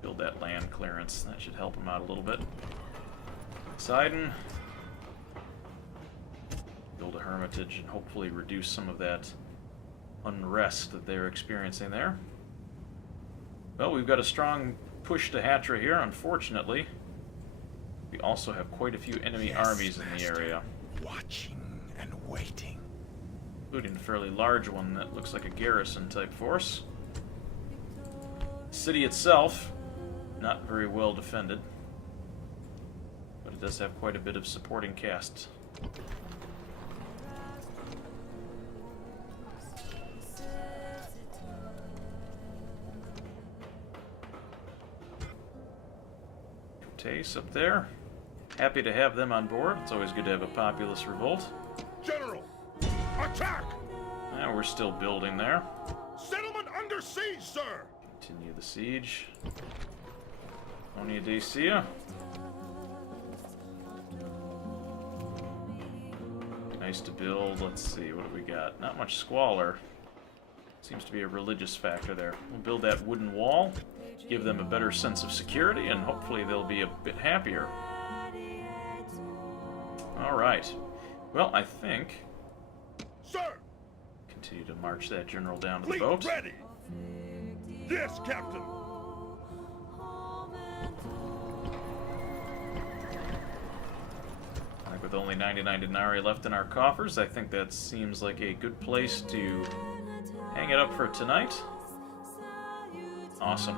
Build that land clearance. That should help them out a little bit. Poseidon. Build a hermitage and hopefully reduce some of that unrest that they're experiencing there. Well, we've got a strong push to Hatra here, unfortunately. We also have quite a few enemy armies in the area. Watching and waiting. Including a fairly large one that looks like a garrison type force. The city itself, not very well defended. But it does have quite a bit of supporting cast. Tace up there. Happy to have them on board. It's always good to have a populous revolt. General, attack! We're still building there. Settlement under siege, sir! Continue the siege. Onia Dacia. Nice to build. Let's see, what do we got? Not much squalor. Seems to be a religious factor there. We'll build that wooden wall, give them a better sense of security, and hopefully they'll be a bit happier. Alright. Well, I think... Sir! Continue to march that general down to the Fleet boat. ready! Yes, Captain! I think with only 99 denarii left in our coffers, I think that seems like a good place to hang it up for tonight. Awesome.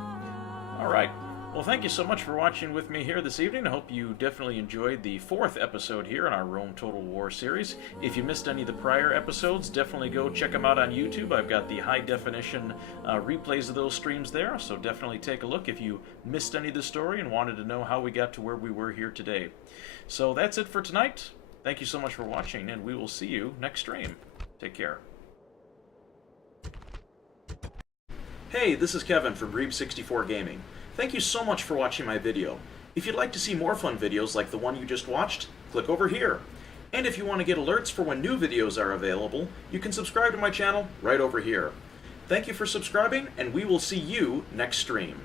Alright. Well, thank you so much for watching with me here this evening. I hope you definitely enjoyed the 4th episode here in our Rome Total War series. If you missed any of the prior episodes, definitely go check them out on YouTube. I've got the high-definition replays of those streams there, so definitely take a look if you missed any of the story and wanted to know how we got to where we were here today. So that's it for tonight. Thank you so much for watching, and we will see you next stream. Take care. Hey, this is Kevin from Breeb64 Gaming. Thank you so much for watching my video. If you'd like to see more fun videos like the one you just watched, click over here. And if you want to get alerts for when new videos are available, you can subscribe to my channel right over here. Thank you for subscribing, and we will see you next stream.